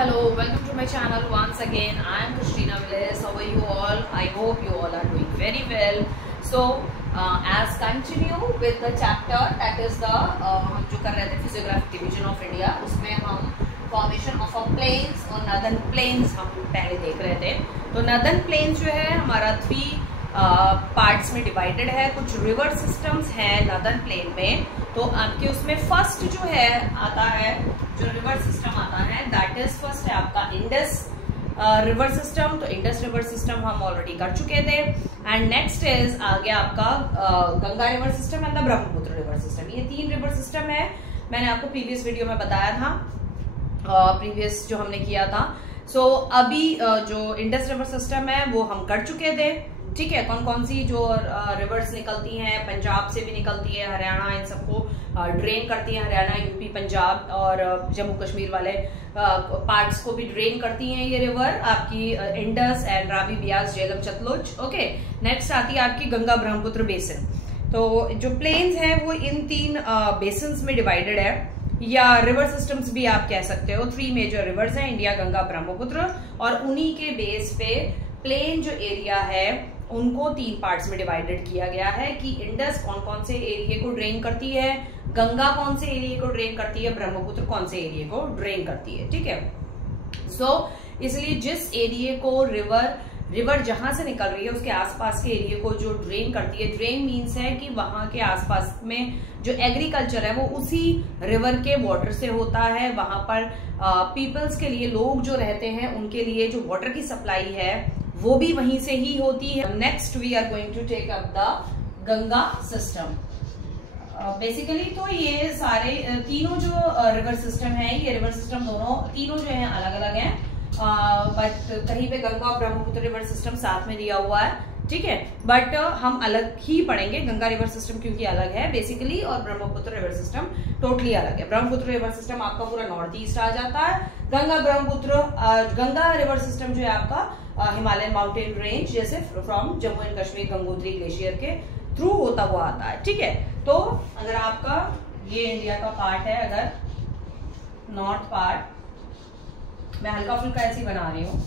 Hello, welcome to my channel once again. I am Christina Willis. How are you all? I hope you all are doing very well. So, as continue with the chapter that is the हम जो कर रहे थे physiographic division of India, उसमें हम formation of a plains और northern plains हम पहले देख रहे थे. तो northern plains जो है हमारा 3 पार्ट्स में डिवाइडेड है. कुछ रिवर सिस्टम्स हैं नॉर्दर्न प्लेन में. तो आपके उसमें फर्स्ट जो है आता है, जो रिवर सिस्टम आता है दैट इज फर्स्ट है आपका इंडस रिवर सिस्टम. तो इंडस रिवर सिस्टम हम ऑलरेडी कर चुके थे. एंड नेक्स्ट इज आ गया आपका Ganga river system and the Brahmaputra river system. ये 3 रिवर सिस्टम है. मैंने आपको प्रीवियस वीडियो में बताया था, प्रीवियस जो हमने किया था. सो अभी जो इंडस रिवर सिस्टम है वो हम कर चुके थे. ठीक है, कौन कौन सी जो रिवर्स निकलती हैं, पंजाब से भी निकलती है, हरियाणा, इन सबको ड्रेन करती है. हरियाणा, यूपी, पंजाब और जम्मू कश्मीर वाले पार्ट्स को भी ड्रेन करती हैं ये रिवर आपकी. Indus and Ravi, Beas, Jhelum, Sutlej. Okay, next आती है आपकी गंगा ब्रह्मपुत्र बेसिन. तो जो प्लेन्स हैं वो इन 3 बेसिन्स में डिवाइडेड है, या रिवर सिस्टम्स भी आप कह सकते हो. 3 मेजर रिवर्स हैं, इंडिया, गंगा, ब्रह्मपुत्र. और उन्हीं के बेस पे प्लेन जो एरिया है उनको 3 पार्ट्स में डिवाइडेड किया गया है कि इंडस कौन कौन से एरिया को ड्रेन करती है, गंगा कौन से एरिया को ड्रेन करती है, ब्रह्मपुत्र कौन से एरिया को ड्रेन करती है. ठीक है. सो इसलिए जिस एरिया को रिवर जहां से निकल रही है उसके आसपास के एरिया को जो ड्रेन करती है, ड्रेन मीन्स है कि वहां के आसपास में जो एग्रीकल्चर है वो उसी रिवर के वाटर से होता है. वहां पर पीपल्स के लिए, लोग जो रहते हैं उनके लिए जो वाटर की सप्लाई है वो भी वहीं से ही होती है. Next we are going to take up the Ganga system. Basically तो ये सारे तीनों जो रिवर सिस्टम है, ये रिवर सिस्टम तीनों जो है अलग अलग हैं, बट कहीं पे गंगा और ब्रह्मपुत्र रिवर सिस्टम साथ में दिया हुआ है. ठीक है, बट हम अलग ही पढ़ेंगे. गंगा रिवर सिस्टम क्योंकि अलग है बेसिकली, और ब्रह्मपुत्र रिवर सिस्टम टोटली अलग है. ब्रह्मपुत्र रिवर सिस्टम आपका पूरा नॉर्थ ईस्ट आ जाता है. गंगा रिवर सिस्टम जो है आपका हिमालयन माउंटेन रेंज, जैसे from Jammu and Kashmir Gangotri glacier के थ्रू होता हुआ आता है. ठीक है. तो अगर आपका ये इंडिया का पार्ट है, अगर नॉर्थ पार्ट, मैं हल्का फुल्का ऐसी बना रही हूं.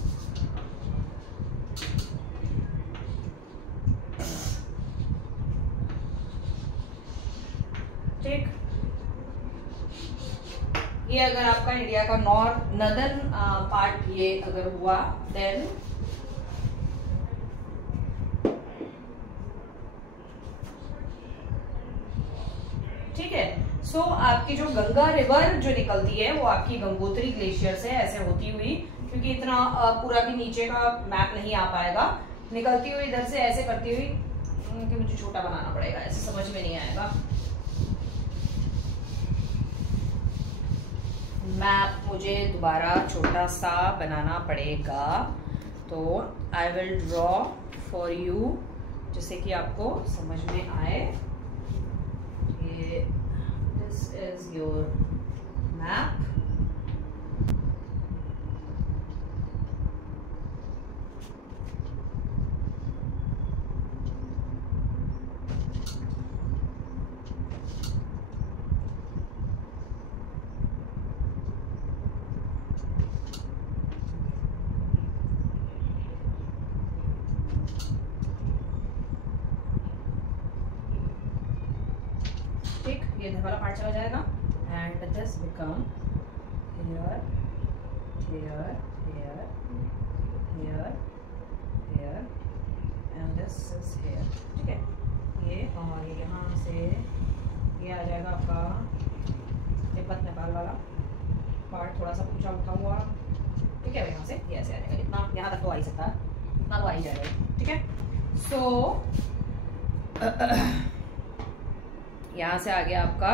ठीक, ये अगर आपका इंडिया का नॉर्दर्न पार्ट ये अगर हुआ, देन ठीक है. सो आपकी जो गंगा रिवर जो निकलती है वो आपकी गंगोत्री ग्लेशियर से ऐसे होती हुई, क्योंकि इतना पूरा भी नीचे का मैप नहीं आ पाएगा, निकलती हुई इधर से ऐसे करती हुई, कि मुझे छोटा बनाना पड़ेगा, ऐसे समझ में नहीं आएगा. मैप मुझे दोबारा छोटा सा बनाना पड़ेगा. तो I will draw for you, जिससे कि आपको समझ में आए. ये दिस इज योर मैप. ठीक, ये इधर वाला पार्ट चला जाएगा and this become here, here, here, here, here and this is here. ठीक है. ये और ये यहाँ से ये आ जाएगा आपका तिब्बत नेपाल वाला पार्ट, थोड़ा सा ऊंचा उठा हुआ. ठीक है, यहाँ से ये ऐसे आ जाएगा. इतना यहाँ तक तो आ ही सकता है, इतना तो आ ही जाएगा. ठीक है. सो यहां से आ गया आपका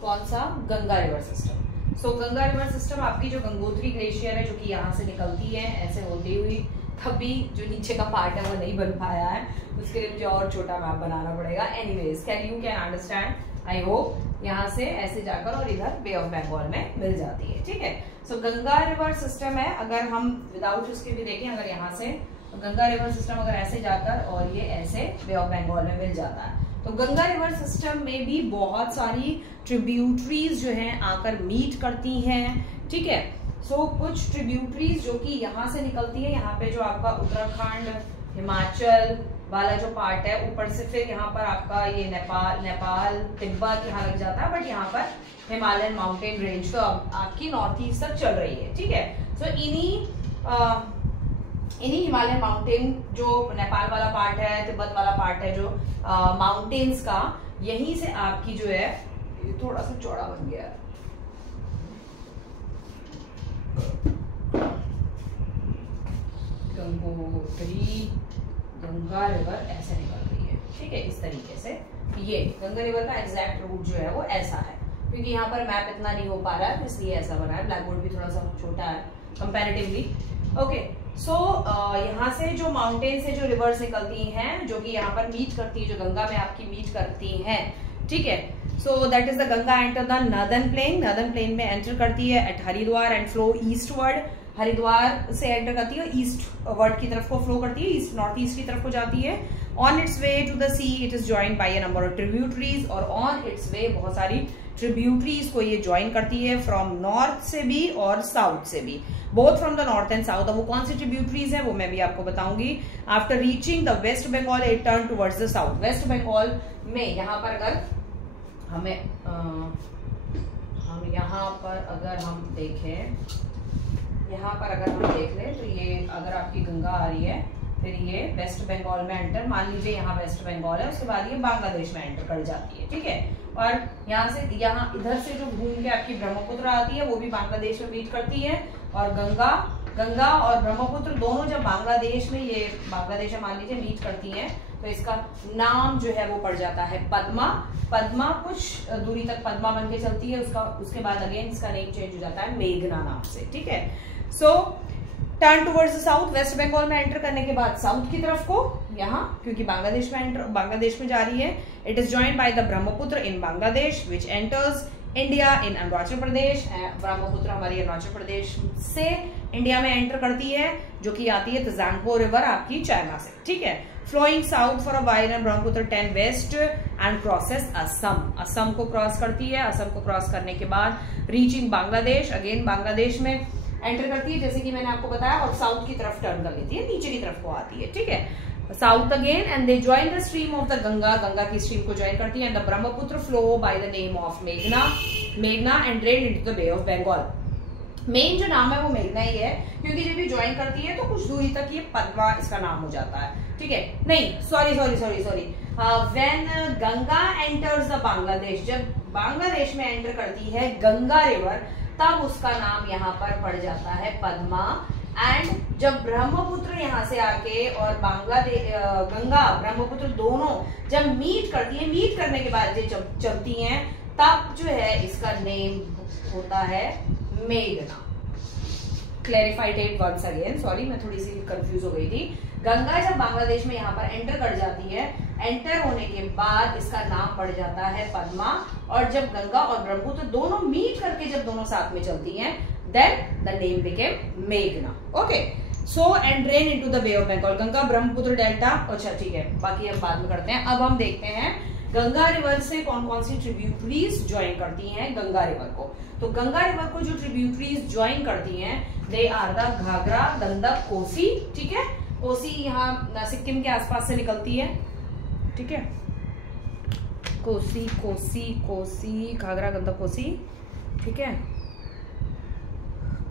कौन सा, गंगा रिवर सिस्टम. सो गंगा रिवर सिस्टम आपकी जो गंगोत्री ग्लेशियर है जो कि यहाँ से निकलती है ऐसे होती हुई, कभी जो नीचे का पार्ट है वो नहीं बन पाया है, उसके लिए मुझे और छोटा मैप बनाना पड़ेगा. Anyways, can understand, I hope. यहाँ से ऐसे जाकर और इधर बे ऑफ बंगाल में मिल जाती है. ठीक है. सो गंगा रिवर सिस्टम है, अगर हम विदाउट उसके भी देखें, अगर यहाँ से गंगा रिवर सिस्टम अगर ऐसे जाकर और ये ऐसे बे ऑफ बंगाल में मिल जाता है. तो गंगा रिवर सिस्टम में भी बहुत सारी ट्रिब्यूटरीज जो हैं आकर मीट करती हैं, ठीक है। सो कुछ ट्रिब्यूटरीज जो कि यहाँ से निकलती है, यहाँ पे जो आपका उत्तराखंड, हिमाचल वाला जो पार्ट है, ऊपर से फिर यहाँ पर आपका ये नेपाल तिब्बत यहाँ लग जाता है, बट यहाँ पर हिमालयन माउंटेन रेंज तो आपकी नॉर्थ ईस्ट तक चल रही है, ठीक है। सो इन्हीं हिमालयन माउंटेन जो नेपाल वाला पार्ट है, तिब्बत वाला पार्ट है, जो माउंटेन्स का, यहीं से आपकी जो है, ये थोड़ा सा चौड़ा बन गया है, गंगा रिवर ऐसे निकल रही है, ठीक है, इस तरीके से। ये गंगा रिवर का एग्जैक्ट रूट जो है वो ऐसा है, क्योंकि यहाँ पर मैप इतना नहीं हो पा रहा है, इसलिए ऐसा बना है। ब्लैक बोर्ड भी थोड़ा सा छोटा है कंपैरेटिवली। ओके, सो यहाँ से जो माउंटेन से जो रिवर्स निकलती हैं, जो कि यहाँ पर मीट करती है, जो गंगा में आपकी मीट करती हैं, ठीक है। So that is the Ganga enter the northern plain. Northern plain में एंटर करती है at Haridwar and flow eastward. Haridwar से एंटर करती है, ईस्ट वर्ड की तरफ को फ्लो करती है, ईस्ट नॉर्थ ईस्ट की तरफ को जाती है। On its way to the sea it is joined by a number of tributaries, और ऑन इट्स वे बहुत सारी ट्रिब्यूटरीज को ये ज्वाइन करती है, फ्रॉम नॉर्थ से भी और साउथ से भी, both from the north and south. अब वो कौन सी ट्रिब्यूटरीज है वो मैं भी आपको बताऊंगी। After reaching the West Bengal it turn towards the south. West Bengal में यहाँ पर अगर हम देखें, यहाँ पर अगर हम देख लें तो ये अगर आपकी गंगा आ रही है, फिर ये वेस्ट बंगाल में एंटर, मान लीजिए यहाँ वेस्ट बंगाल है, उसके बाद ये बांग्लादेश में एंटर कर जाती है, ठीक है। और यहाँ से इधर से जो घूम के आपकी ब्रह्मपुत्र आती है, वो भी बांग्लादेश में मीट करती है। और गंगा और ब्रह्मपुत्र दोनों जब बांग्लादेश में मान लीजिए मीट करती हैं, तो इसका नाम जो है वो पड़ जाता है पद्मा। पद्मा कुछ दूरी तक पद्मा बन के चलती है, उसके बाद अगेन इसका नेम चेंज हो जाता है मेघना नाम से, ठीक है। So turn towards the south, West Bengal में एंटर करने के बाद साउथ की तरफ को, यहाँ क्योंकि बांग्लादेश में जा रही है। It is joined by the Brahmaputra in Bangladesh which enters India in Arunachal Pradesh. Brahmaputra हमारी अरुणाचल प्रदेश से इंडिया में एंटर करती है, जो कि आती है त्सांगपो रिवर आपकी चाइना से, ठीक है। Flowing south for a while and Brahmaputra turn west and crosses Assam. Assam को क्रॉस करती है। असम को क्रॉस करने के बाद रीचिंग बांग्लादेश, अगेन बांग्लादेश में एंटर करती है, जैसे कि मैंने आपको बताया, और साउथ की तरफ टर्न कर लेती है, नीचे की तरफ को आती है, ठीक है। South again and they join the stream of the Ganga. Ganga की स्ट्रीम को ज्वाइन करती है and the Brahmaputra flow by the name of मेघना and drain into the bay of Bengal. Main जो नाम है वो मेघना ही है, क्योंकि जब ये ज्वाइन करती है तो कुछ दूरी तक ये पद्मा इसका नाम हो जाता है, ठीक है। नहीं, sorry when Ganga enters the Bangladesh, जब बांग्लादेश में एंटर करती है गंगा रिवर, तब उसका नाम यहाँ पर पड़ जाता है पद्मा। एंड जब ब्रह्मपुत्र यहाँ से आके और गंगा ब्रह्मपुत्र दोनों जब मीट करती है, मीट करने के बाद जब चलती हैं, तब जो है इसका नेम होता है मेघना। Clarified it once again, sorry मैं थोड़ी सी कंफ्यूज हो गई थी। गंगा जब बांग्लादेश में यहाँ पर एंटर कर जाती है, एंटर होने के बाद इसका नाम पड़ जाता है पद्मा। और जब गंगा और ब्रह्मपुत्र दोनों मीट करके जब दोनों साथ में चलती हैं, देन द नेम बिकेम मेघना। Okay, so and drain into the bay of Bengal. Ganga Brahmaputra delta, अच्छा ठीक है, बाकी हम बाद में करते हैं। अब हम देखते हैं गंगा रिवर से कौन कौन सी ट्रिब्यूटरीज ज्वाइन करती हैं गंगा रिवर को। तो गंगा रिवर को जो ट्रिब्यूटरीज ज्वाइन करती हैं, they are the Ghaghara, Gandak, Kosi, ठीक है। कोसी यहाँ सिक्किम के आसपास से निकलती है, ठीक है। कोसी, घाघरा, गंडक, कोसी, ठीक है।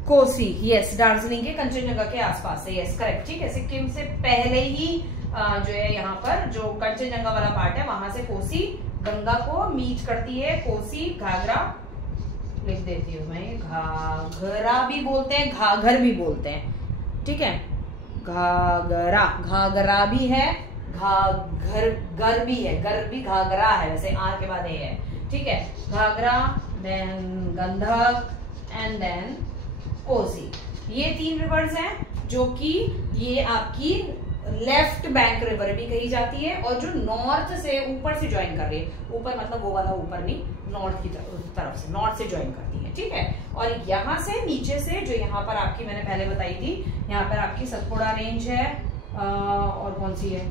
कोसी, यस, दार्जिलिंग के कंचनजंगा के आसपास से, यस करेक्ट, ठीक है। सिक्किम से पहले ही जो है यहाँ पर जो कंचनजंगा वाला पार्ट है, वहां से कोसी गंगा को मीट करती है। कोसी, घाघरा लिख देती हूँ मैं, घाघरा भी बोलते हैं, घाघर भी बोलते हैं, ठीक है। घाघरा भी है, गर भी है, गर भी घाघरा है, वैसे आर के बाद ए है, ठीक है। Ghaghara, then Gandak and then Kosi, ये 3 रिवर्स हैं, जो कि ये आपकी लेफ्ट बैंक रिवर भी कही जाती है, और जो नॉर्थ से ऊपर से ज्वाइन कर रही है, ऊपर मतलब वो वाला ऊपर नहीं, नॉर्थ की तरफ से, नॉर्थ से ज्वाइन करती है, ठीक है। और यहाँ से नीचे से जो यहाँ पर आपकी मैंने पहले बताई थी, यहाँ पर आपकी सतपुड़ा रेंज है, और कौन सी है,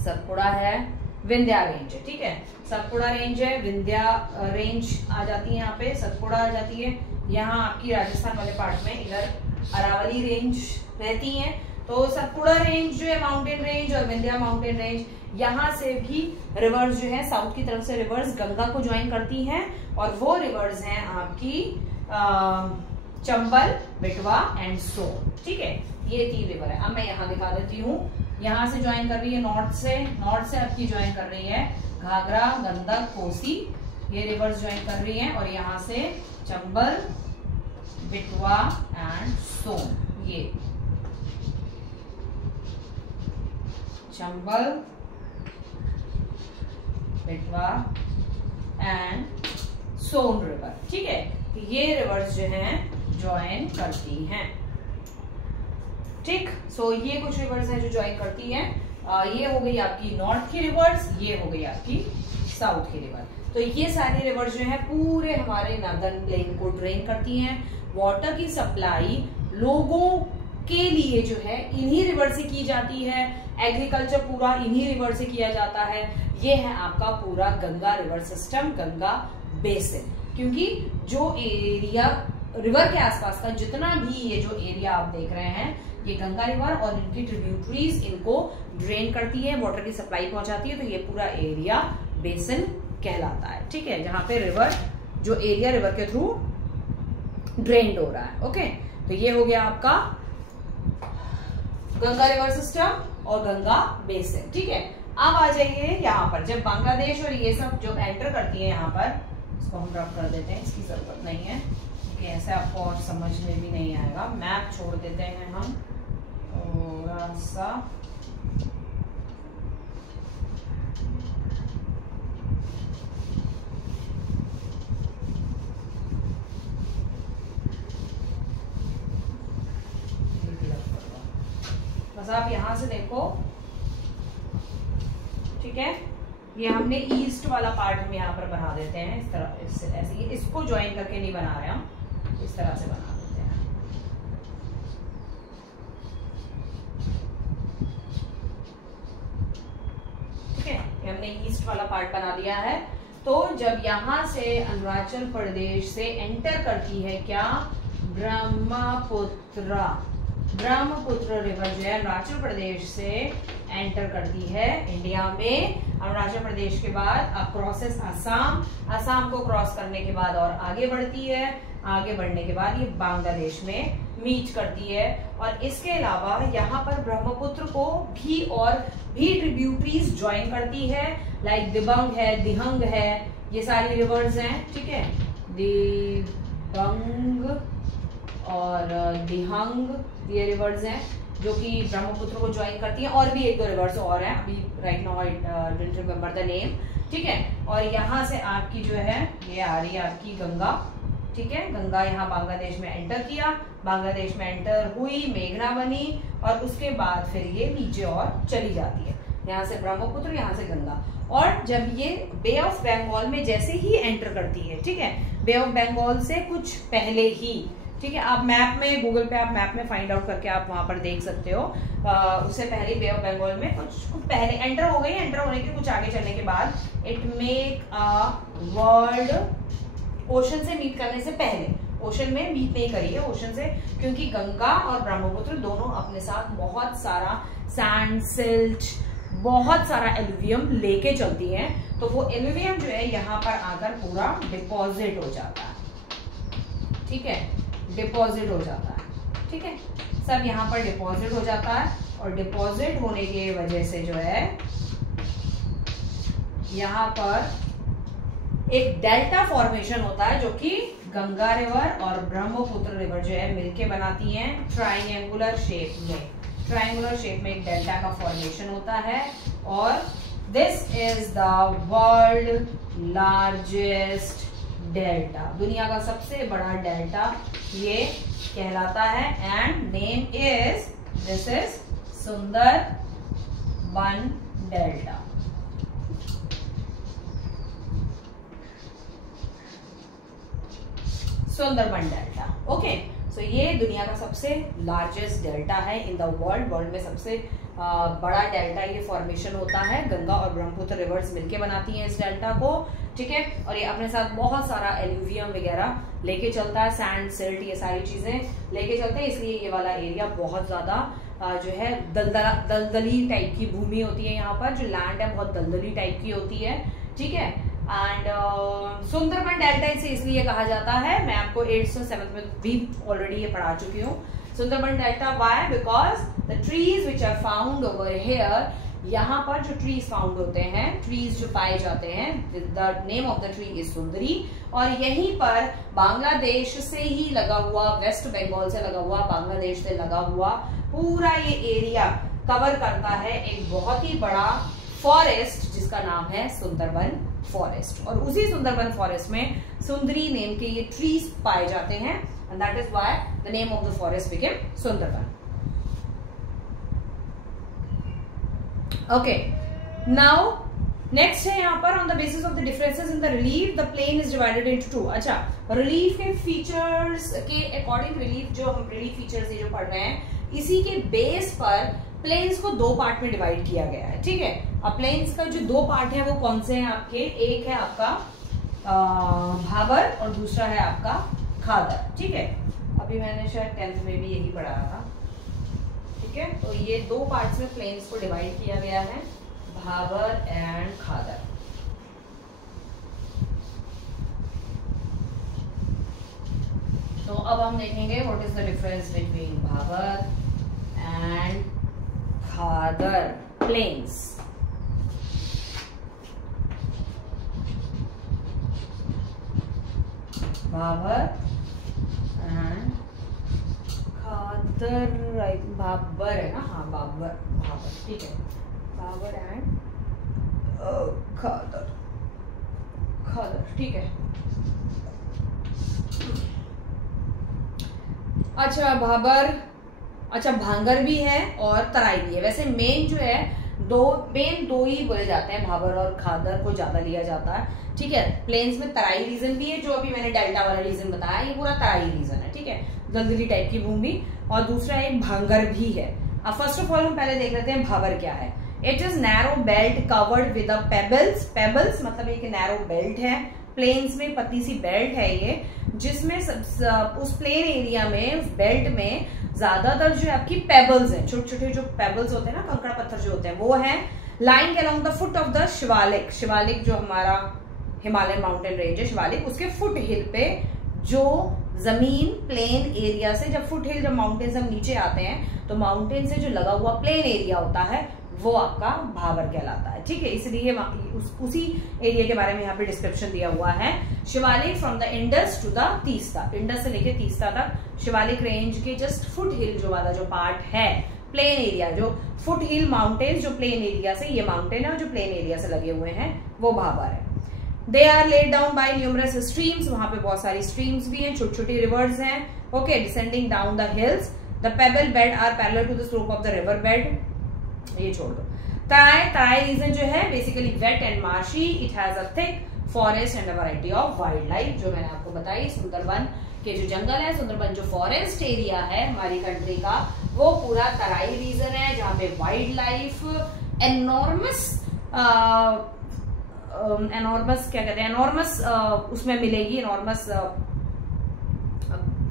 सतपुड़ा है, विंध्या रेंज है, ठीक है। सतपुड़ा रेंज है, विंध्या रेंज आ जाती है, यहाँ पे सतपुड़ा आ जाती है। यहाँ आपकी राजस्थान वाले पार्ट में इधर अरावली रेंज रहती है। तो सतपुड़ा रेंज जो है माउंटेन रेंज और विंध्या माउंटेन रेंज, यहाँ से भी रिवर्स जो है साउथ की तरफ से रिवर्स गंगा को ज्वाइन करती हैं, और वो रिवर्स हैं आपकी चंबल, बेटवा एंड सोन, ठीक है। ये 3 रिवर है। अब मैं यहाँ दिखा देती हूँ, यहाँ से ज्वाइन कर रही है नॉर्थ से आपकी ज्वाइन कर रही है घाघरा, गंडक, कोसी, ये रिवर्स ज्वाइन कर रही है, और यहाँ से चंबल, बेटवा एंड सोन, ये चंबल, बेटवा एंड सोन रिवर, ठीक है। ये रिवर्स जो हैं ज्वाइन करती हैं, ठीक। सो ये कुछ रिवर्स हैं जो ज्वाइन करती हैं। ये हो गई आपकी नॉर्थ की रिवर्स, ये हो गई आपकी साउथ की रिवर। तो ये सारी रिवर्स जो है पूरे हमारे नॉर्दर्न प्लेन को ड्रेन करती हैं। वाटर की सप्लाई लोगों के लिए जो है इन्हीं रिवर से की जाती है, एग्रीकल्चर पूरा इन्हीं रिवर से किया जाता है। ये है आपका पूरा Ganga river system, Ganga basin. क्योंकि जो एरिया रिवर के आसपास का जितना भी ये जो एरिया आप देख रहे हैं, ये गंगा रिवर और इनकी ट्रिब्यूटरीज इनको ड्रेन करती है, वाटर की सप्लाई पहुंचाती है। तो ये पूरा एरिया बेसिन कहलाता है, ठीक है, जहां पे रिवर जो एरिया रिवर के थ्रू ड्रेन्ड हो रहा है। ओके, तो ये हो गया आपका गंगा रिवर सिस्टम और गंगा बेसिन, ठीक है। अब आ जाइए यहाँ पर, जब बांग्लादेश और ये सब जो एंटर करती है यहाँ पर, इसको हम रब कर देते हैं, इसकी जरूरत नहीं है क्योंकि ऐसे आपको और समझ में भी नहीं आएगा। मैप छोड़ देते हैं हम थोड़ा सा, बस आप यहां से देखो, ठीक है। ये हमने ईस्ट वाला पार्ट हम यहाँ पर बना देते हैं इस तरह, ऐसे इसको ज्वाइन करके नहीं बना रहे हम, इस तरह से बना देते हैं, ठीक है। ये हमने ईस्ट वाला पार्ट बना दिया है। तो जब यहाँ से अरुणाचल प्रदेश से एंटर करती है क्या, ब्रह्मपुत्र रिवर जो है अरुणाचल प्रदेश से एंटर करती है इंडिया में। अरुणाचल प्रदेश के बाद अब क्रॉसेस असम को क्रॉस करने के बाद और आगे बढ़ती है, आगे बढ़ने के बाद ये बांग्लादेश में मीट करती है। और इसके अलावा यहाँ पर ब्रह्मपुत्र को भी और भी ट्रिब्यूटरीज ज्वाइन करती है, लाइक दिबांग है, दिहंग है, ये सारी रिवर्स हैं, ठीक है। दिबांग और दिहंग ये रिवर्स हैं जो कि ब्रह्मपुत्र को ज्वाइन करती हैं, और भी 1-2 रिवर्स और हैं, अभी right now I don't remember the name, ठीक है। और यहाँ से आपकी जो है ये आ रही है आपकी गंगा, ठीक है। गंगा यहाँ बांग्लादेश में एंटर किया, बांग्लादेश में एंटर हुई, मेघना बनी, और उसके बाद फिर ये नीचे और चली जाती है, यहाँ से ब्रह्मपुत्र, यहाँ से गंगा। और जब ये बे ऑफ बंगाल में जैसे ही एंटर करती है, ठीक है, बे ऑफ बंगाल से कुछ पहले ही, ठीक है, आप मैप में, गूगल पे आप मैप में फाइंड आउट करके आप वहां पर देख सकते हो। उससे पहले बे ऑफ बंगाल में कुछ पहले एंटर हो गई, एंटर होने के कुछ आगे चलने के बाद it make a world, ocean से मीट करने से पहले, ओशन में मीट नहीं करी है ओशन से, क्योंकि गंगा और ब्रह्मपुत्र दोनों अपने साथ बहुत सारा सैंड, सिल्ट, बहुत सारा एलुवियम लेके चलती हैं। तो वो एलुवियम जो है यहाँ पर आकर पूरा डिपॉजिट हो जाता है, ठीक है, डिपॉजिट हो जाता है, ठीक है, सब यहाँ पर डिपॉजिट हो जाता है। और डिपॉजिट होने की वजह से जो है यहाँ पर एक डेल्टा फॉर्मेशन होता है, जो कि गंगा रिवर और ब्रह्मपुत्र रिवर जो है मिलके बनाती हैं ट्राइंगुलर शेप में, ट्राइंगुलर शेप में एक डेल्टा का फॉर्मेशन होता है। और this is the world largest delta, दुनिया का सबसे बड़ा डेल्टा ये कहलाता है, and name is, this is Sundarban delta. Sundarban delta, okay. So ये दुनिया का सबसे लार्जेस्ट डेल्टा है इन द वर्ल्ड, वर्ल्ड में सबसे बड़ा डेल्टा ये फॉर्मेशन होता है। गंगा और ब्रह्मपुत्र रिवर्स मिलके बनाती हैं इस डेल्टा को, ठीक है। और ये अपने साथ बहुत सारा एल्यूवियम वगैरह लेके चलता है, सैंड, सिल्ट, ये सारी चीजें लेके चलते हैं। इसलिए ये वाला एरिया बहुत ज्यादा जो है दलदली टाइप की भूमि होती है। यहाँ पर जो लैंड है बहुत दलदली टाइप की होती है, ठीक है। एंड सुंदरबन डेल्टा इसे इसलिए कहा जाता है, मैं आपको 8th और 7th में भी ऑलरेडी ये पढ़ा चुकी हूँ। Sundarban delta why? Because the trees which are found over here, यहाँ पर जो ट्रीज फाउंड होते हैं, ट्रीज जो पाए जाते हैं, the name of the tree is सुंदरी। और यहीं पर बांग्लादेश से ही लगा हुआ, वेस्ट बंगाल से लगा हुआ, बांग्लादेश से लगा हुआ पूरा ये एरिया कवर करता है एक बहुत ही बड़ा फॉरेस्ट जिसका नाम है सुंदरबन फॉरेस्ट। और उसी सुंदरबन फॉरेस्ट में सुंदरी नेम के ये ट्रीज पाए जाते हैं, and that is why the name of the forest became Sundarban. Okay, now next है यहाँ पर on the basis of the differences in the relief the plain is divided into two. अच्छा, रिलीफ के फीचर्स के according, relief जो हम relief features ये जो पढ़ रहे हैं, इसी के बेस पर प्लेन्स को दो पार्ट में डिवाइड किया गया है, ठीक है। अब प्लेन्स का जो दो पार्ट है वो कौन से हैं आपके? एक है आपका भाबर और दूसरा है आपका खादर, ठीक है। अभी मैंने शायद 10th में भी यही पढ़ाया था, ठीक है। तो ये दो पार्ट्स में प्लेन्स को डिवाइड किया गया है, भाबर एंड खादर। तो अब हम देखेंगे what is the difference between Bhabar and Khadar plains. Bhabar and Khadar, Bhabar है ना? हाँ, भाबर, ठीक है। भाबर एंड खादर, ठीक है। अच्छा, भाबर, अच्छा भांगर भी है और तराई भी है। वैसे मेन जो है दो ही बोले जाते हैं, भाबर और खादर को ज्यादा लिया जाता है, ठीक है। प्लेन्स में तराई रीजन भी है, जो अभी मैंने डेल्टा वाला रीजन बताया, ये पूरा तराई रीजन है, ठीक है, दलदली टाइप की भूमि। और दूसरा एक भांगर भी है। अब फर्स्ट ऑफ ऑल हम पहले देख लेते हैं भाबर क्या है। It is narrow belt covered with pebbles. Pebbles मतलब एक नैरो बेल्ट है, प्लेन्स में पतली सी बेल्ट है ये, जिसमें उस प्लेन एरिया में, उस बेल्ट में ज्यादातर जो आपकी पेबल्स हैं, छोटे छोटे जो पेबल्स होते हैं ना, कंकड़ पत्थर जो होते हैं, वो हैं lying along the foot of the Shivalik. Shivalik जो हमारा हिमालयन माउंटेन रेंज है, शिवालिक, उसके फुट हिल पे जो जमीन प्लेन एरिया से, जब फुट हिल, जब माउंटेन से हम नीचे आते हैं तो माउंटेन से जो लगा हुआ प्लेन एरिया होता है वो आपका भाबर कहलाता है, ठीक है। इसलिए उसी एरिया के बारे में यहाँ पे डिस्क्रिप्शन दिया हुआ है। Shivalik from the Indus to the Teesta, Indus से लेके तीस्ता तक शिवालिक रेंज के जस्ट फुट हिल जो वाला जो पार्ट है, प्लेन एरिया, जो फुट हिल माउंटेन जो प्लेन एरिया से, ये माउंटेन है जो प्लेन एरिया से लगे हुए हैं, वो भाबर है। They are laid down by numerous streams, वहां पे बहुत सारी स्ट्रीम्स भी हैं, छोटी छोटी रिवर्स हैं, okay, descending down the hills. The pebble bed are parallel to the slope of the river bed, ये छोड़ दो। तराई रीजन जो है basically wet and marshy, it has a thick forest and a variety of wild life, जो मैंने आपको बताई। सुंदरबन के जो जंगल है, सुंदरबन जो फॉरेस्ट एरिया है हमारी कंट्री का, वो पूरा तराई रीजन है, जहाँ पे वाइल्ड लाइफ एनॉर्मस क्या कहते हैं, एनॉर्मस उसमें मिलेगी, एनॉर्मस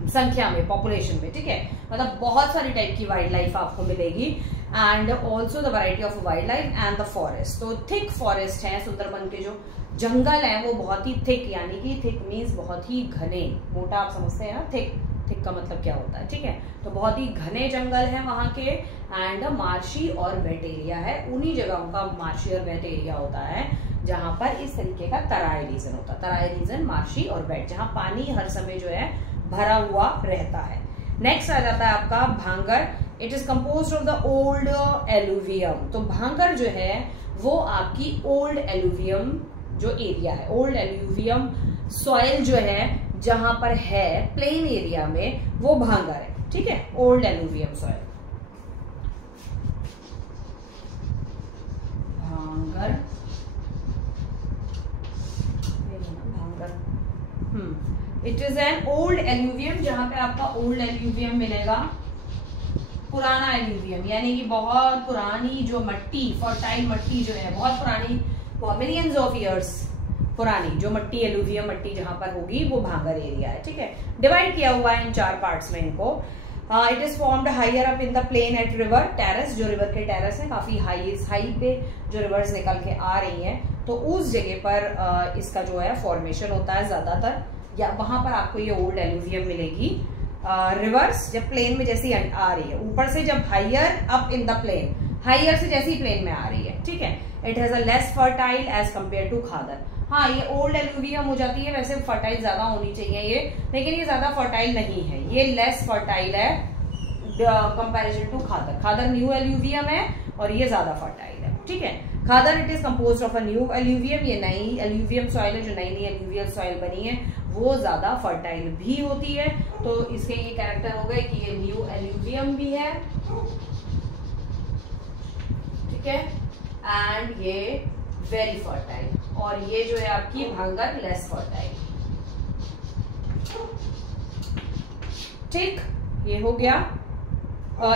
संख्या में, पॉपुलेशन में, ठीक है। मतलब बहुत सारी टाइप की वाइल्ड लाइफ आपको मिलेगी, and also the variety of wild life and the forest. तो थिक फॉरेस्ट है, सुंदरबन के जो जंगल है वो बहुत ही थिक, यानी कि थिक मीन्स बहुत ही घने, मोटा आप समझते हैं ना, थिक, थिक का मतलब क्या होता है, ठीक है। तो बहुत ही घने जंगल है वहां के, एंड मार्शी और वेट एरिया है, उन्हीं जगहों का मार्शी और वेट एरिया होता है जहां पर इस तरीके का तराई रीजन होता है। तराई रीजन, मार्शी और वेट, जहां पानी हर समय जो है भरा हुआ रहता है। नेक्स्ट आ जाता है आपका भांगर। It is composed of the old alluvium. तो भांगर जो है वो आपकी ओल्ड एलुवियम जो एरिया है, ओल्ड एलुवियम सॉइल जो है जहां पर है प्लेन एरिया में, वो भांगर है, ठीक है, ओल्ड एलुवियम सॉइल, भांगर। It is an old alluvium, जहां पे आपका ओल्ड एल्यूवियम मिलेगा, पुराना एल्यूवियम, यानी कि बहुत पुरानी जो मट्टी, फर्टाइल मट्टी जो है, बहुत पुरानी, मिलियंस ऑफ ईयर्स पुरानी जो मट्टी, एल्यूवियम मट्टी जहां पर होगी वो भांगर एरिया है। ठीक है, डिवाइड किया हुआ है इन 4 पार्ट्स में इनको। It is formed higher up in the plain at river terrace, जो रिवर के टेरेस है, काफी हाई पे जो रिवर्स निकल के आ रही हैं, तो उस जगह पर इसका जो है फॉर्मेशन होता है ज्यादातर, या वहां पर आपको ये ओल्ड एल्यूवियम मिलेगी। रिवर्स जब प्लेन में जैसी आ रही है, ऊपर से जब higher up in the plain, higher से जैसी प्लेन में आ रही है, ठीक है, it has a less fertile as compare to Khadar. हाँ, ये ओल्ड एल्यूवियम हो जाती है, वैसे फर्टाइल ज्यादा होनी चाहिए ये, लेकिन ये ज्यादा फर्टाइल नहीं है, ये लेस फर्टाइल है comparison to Khadar. Khadar new alluvium है और ये ज्यादा फर्टाइल है। ठीक है, Khadar it is composed of a new alluvium, ये नई एल्यूवियम सॉइल है, जो नई नई एल्यूवियल सॉइल बनी है वो ज्यादा फर्टाइल भी होती है। तो इसके ये कैरेक्टर हो गए कि ये न्यू एल्यूवियम भी है, ठीक है, एंड ये वेरी फर्टाइल, और ये जो है आपकी भांगर लेस फर्टाइल। ठीक, ये हो गया।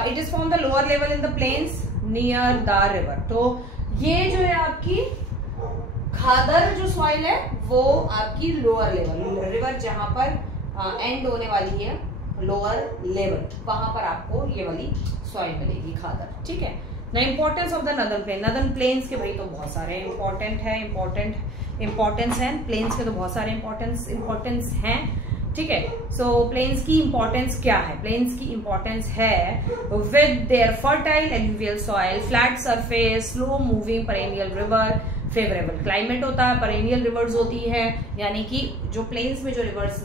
It is from the lower level in the plains near the river. तो ये जो है आपकी खादर जो सॉइल है वो आपकी लोअर लेवल, रिवर जहां पर एंड होने वाली है, लोअर लेवल, वहां पर आपको ये वाली सॉइल मिलेगी खादर। ठीक है, the importance of the northern plain. Northern plains के भाई तो बहुत सारे इंपॉर्टेंस हैं, प्लेन्स के तो बहुत सारे इंपॉर्टेंस हैं। ठीक है, सो प्लेन्स की इंपॉर्टेंस क्या है? प्लेन्स की इंपॉर्टेंस है with their fertile alluvial soil, flat surface, slow moving perennial river, favourable climate होता है, पेरेनियल रिवर्स होती है, यानी कि जो प्लेन्स में जो रिवर्स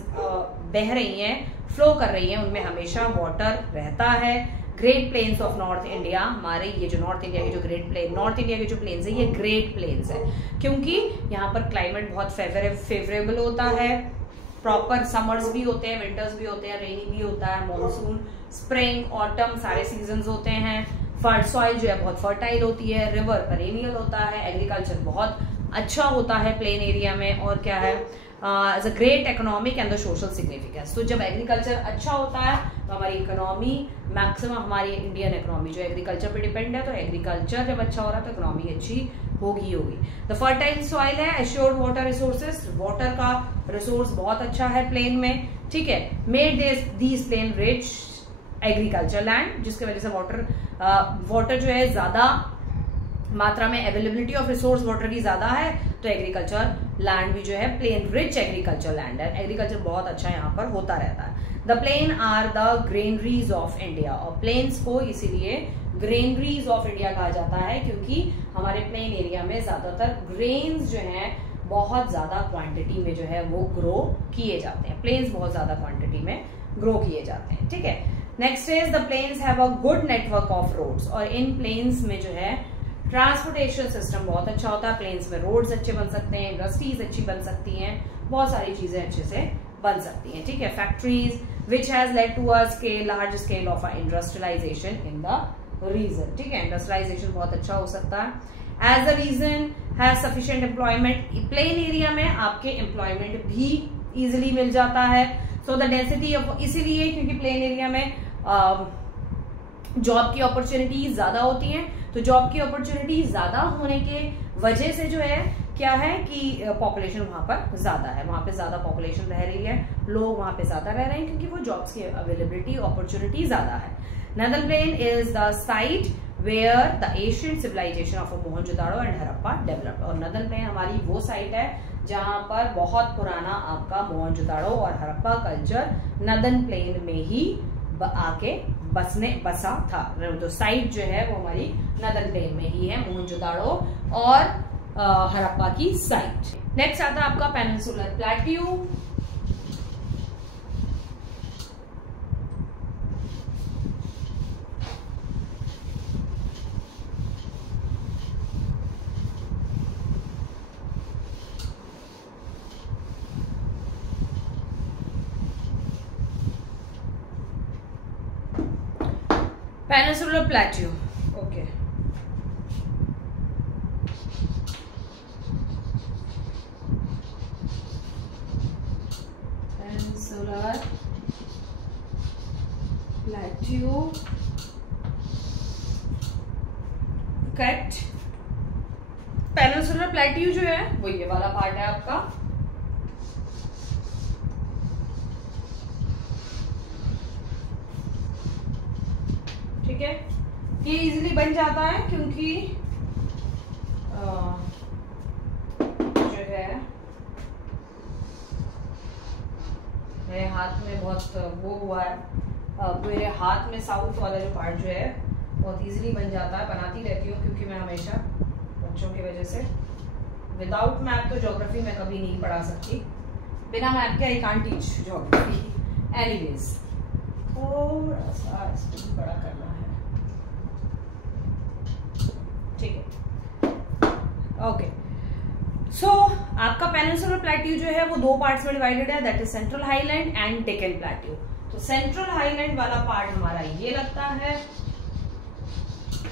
बह रही हैं, फ्लो कर रही हैं, उनमें हमेशा वाटर रहता है। Great plains of north India, हमारे ये जो नॉर्थ इंडिया के जो नॉर्थ इंडिया के जो प्लेन्स है, ये ग्रेट प्लेन्स है, क्योंकि यहाँ पर क्लाइमेट बहुत फेवरेबल होता है। प्रॉपर समर्स भी होते हैं, विंटर्स भी होते हैं, रेनी भी होता है, मॉनसून, स्प्रिंग, ऑटम, सारे सीजन्स होते हैं। सॉइल जो है बहुत फर्टाइल होती है, रिवर पेरेनियल होता है, एग्रीकल्चर बहुत अच्छा होता है प्लेन एरिया में, और क्या है, as a great economic and the social significance. तो जब एग्रीकल्चर अच्छा होता है तो हमारी इकोनॉमी, मैक्सिमम हमारी इंडियन इकोनॉमी जो एग्रीकल्चर पे डिपेंड है, तो एग्रीकल्चर जब अच्छा हो रहा है तो इकोनॉमी अच्छी होगी। द फर्टाइल सॉइल है, एश्योर्ड वाटर रिसोर्सेज, वाटर का रिसोर्स बहुत अच्छा है प्लेन में। ठीक है, made these plain rich agriculture land, जिसकी वजह से वाटर जो है ज्यादा मात्रा में, अवेलेबिलिटी ऑफ रिसोर्स वाटर की ज्यादा है, तो एग्रीकल्चर लैंड भी जो है प्लेन रिच एग्रीकल्चर लैंड है, एग्रीकल्चर बहुत अच्छा यहाँ पर होता रहता है। The plain are the granaries of India, और प्लेन्स को इसीलिए ग्रेनरीज ऑफ इंडिया कहा जाता है, क्योंकि हमारे प्लेन एरिया में ज्यादातर ग्रेन्स जो हैं बहुत ज्यादा क्वांटिटी में जो है वो ग्रो किए जाते हैं, प्लेन्स बहुत ज्यादा क्वांटिटी में ग्रो किए जाते हैं। ठीक है, next is the plains have a good network of roads, और इन प्लेन्स में जो है ट्रांसपोर्टेशन सिस्टम बहुत अच्छा होता है। प्लेन्स में रोड्स अच्छे बन सकते हैं, इंडस्ट्रीज अच्छी बन सकती हैं, बहुत सारी चीजें अच्छे से बन सकती हैं। ठीक है, factories which has led to a large scale of industrialisation in the region. ठीक है, इंडस्ट्रियलाइजेशन बहुत अच्छा हो सकता है। As a region has sufficient employment, plain area में आपके एम्प्लॉयमेंट भी इजिली मिल जाता है। सो द डेंसिटी ऑफ, इसीलिए क्योंकि प्लेन एरिया में जॉब की अपॉर्चुनिटीज ज्यादा होती हैं, तो जॉब की अपॉर्चुनिटी ज्यादा होने के वजह से जो है क्या है कि पॉपुलेशन वहां पर ज्यादा है, वहां पे ज्यादा पॉपुलेशन रह रही है, लोग वहां पे ज्यादा रह रहे हैं, क्योंकि वो जॉब्स की अवेलेबिलिटी, अपॉर्चुनिटी ज्यादा है। Northern plain is the site where the ancient civilisation of Mohenjodaro and Harappa developed, और नदर्न प्लेन हमारी वो साइट है जहां पर बहुत पुराना आपका मोहनजोदाड़ो और हड़प्पा कल्चर नदर्न प्लेन में ही आके बसा था। तो साइट जो है वो हमारी नदर्न प्लेन में ही है, मोहनजोदाड़ो और हड़प्पा की साइट। नेक्स्ट आता है आपका peninsular plateau. Peninsular plateau. Okay. Peninsular plateau plateau जो है वो ये वाला पार्ट है आपका। ठीक है, ये इजीली बन जाता है क्योंकि जो है मेरे हाथ में बहुत वो हुआ है, मेरे हाथ में साउथ वाला जो पार्ट जो है बहुत इजीली बन जाता है। बनाती रहती हूँ क्योंकि मैं हमेशा बच्चों की वजह से विदाउट मैप तो ज्योग्राफी में कभी नहीं पढ़ा सकती, बिना मैप के I can't teach geography. Anyways थोड़ा सा इसको बड़ा करना है, ठीक है। ओके, सो आपका पेनिनसुलर प्लेट्यू जो है वो दो पार्ट्स में डिवाइडेड है, that is central highland and Deccan plateau. तो सेंट्रल हाईलैंड वाला पार्ट हमारा ये लगता है,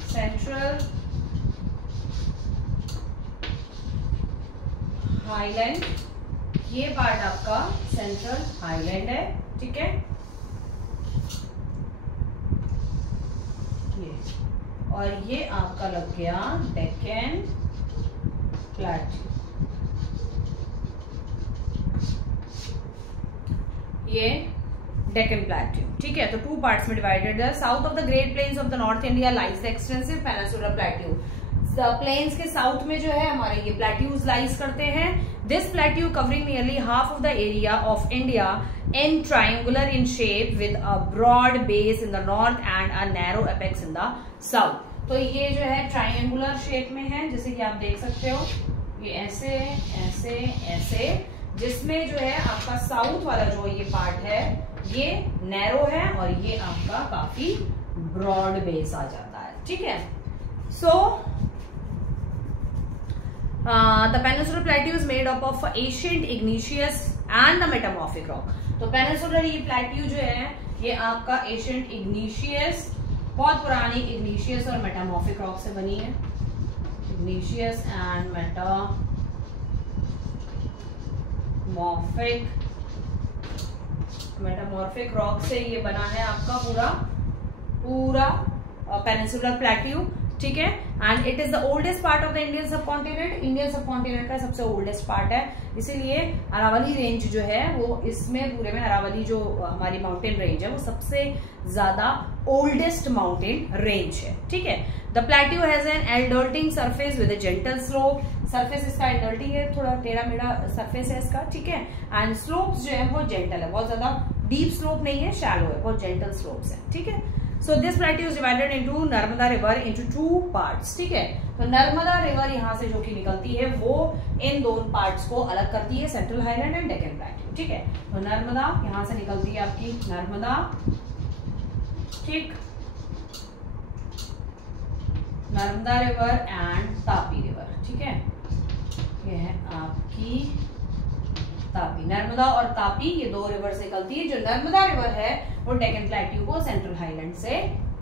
सेंट्रल हाईलैंड, ये पार्ट आपका सेंट्रल हाईलैंड है, ठीक है। ये और ये आपका लग गया डेक्कन प्लेट्यू, ये डेक्कन प्लेट्यू, ठीक है। तो टू पार्ट्स में डिवाइडेड है। South of the great plains of the north India lies the extensive peninsular plateau. Plains के साउथ में जो है हमारे ये प्लेट्यूज लाइज करते हैं। This plateau covering nearly half of the area of India in triangular in shape with a broad base in the north and a narrow apex in the south. तो ये जो है ट्रायंगुलर शेप में है, जैसे कि आप देख सकते हो, ये ऐसे ऐसे ऐसे, जिसमें जो है आपका साउथ वाला जो ये पार्ट है ये नैरो है और ये आपका काफी ब्रॉड बेस आ जाता है, ठीक है। सो the peninsular plateau is made up of ancient igneous and the metamorphic rock। तो peninsular ये plateau जो है ये आपका ancient igneous, बहुत पुरानी igneous और metamorphic rock से बनी है। igneous and metamorphic rock से ये बना है आपका पूरा peninsular plateau, ठीक है। And it is the oldest part of the Indian subcontinent. Indian subcontinent का सबसे ओल्डेस्ट पार्ट है, इसीलिए अरावली रेंज जो है वो इसमें पूरे में, अरावली जो हमारी माउंटेन रेंज है वो सबसे ज्यादा ओल्डेस्ट माउंटेन रेंज है, ठीक है। The plateau has an undulating surface with a gentle slope. Surface इसका एल्डर्टिंग है, थोड़ा टेढ़ा मेढ़ा सरफेस है इसका, ठीक है। एंड स्लोप्स जो है वो जेंटल है, बहुत ज्यादा डीप स्लोप नहीं है, शैलो है, बहुत जेंटल स्लोप्स है, ठीक है। So this plateau is divided into Narmada river into two parts, ठीक है। तो नर्मदा रिवर यहाँ से जो कि निकलती है वो इन दोनों पार्ट्स को अलग करती है, central highland and Deccan plateau, ठीक है। तो नर्मदा यहाँ से निकलती है आपकी नर्मदा, ठीक, Narmada river and Tapi river, ठीक है। ये है आपकी तापी, नर्मदा और तापी ये दो रिवर से निकलती है। जो नर्मदा रिवर है वो डेक्कन प्लेट्यू को सेंट्रल हाईलैंड से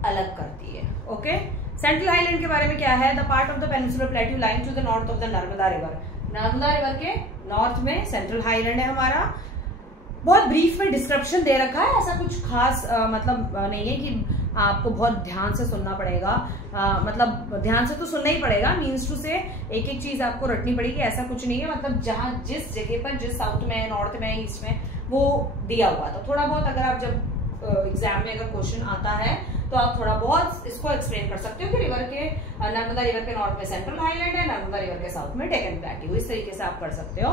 अलग करती है, ओके। सेंट्रल हाईलैंड के बारे में क्या है, the part of the peninsular plateau lying to the north of the Narmada river. Narmada river के नॉर्थ में सेंट्रल हाईलैंड है हमारा। बहुत ब्रीफ में डिस्क्रिप्शन दे रखा है, ऐसा कुछ खास मतलब नहीं है कि आपको बहुत ध्यान से सुनना पड़ेगा, मतलब ध्यान से तो सुनना ही पड़ेगा, मीन्स टू से एक एक चीज आपको रटनी पड़ेगी, ऐसा कुछ नहीं है। मतलब जहां जिस जगह पर, जिस साउथ में, नॉर्थ में, ईस्ट में वो दिया हुआ, तो थोड़ा बहुत अगर आप जब एग्जाम में अगर क्वेश्चन आता है तो आप थोड़ा बहुत इसको एक्सप्लेन कर सकते हो कि रिवर के, नर्मदा रिवर के नॉर्थ में सेंट्रल हाईलैंड है, नर्मदा रिवर के साउथ में डेक्कन प्लेट्यू, इस तरीके से आप कर सकते हो।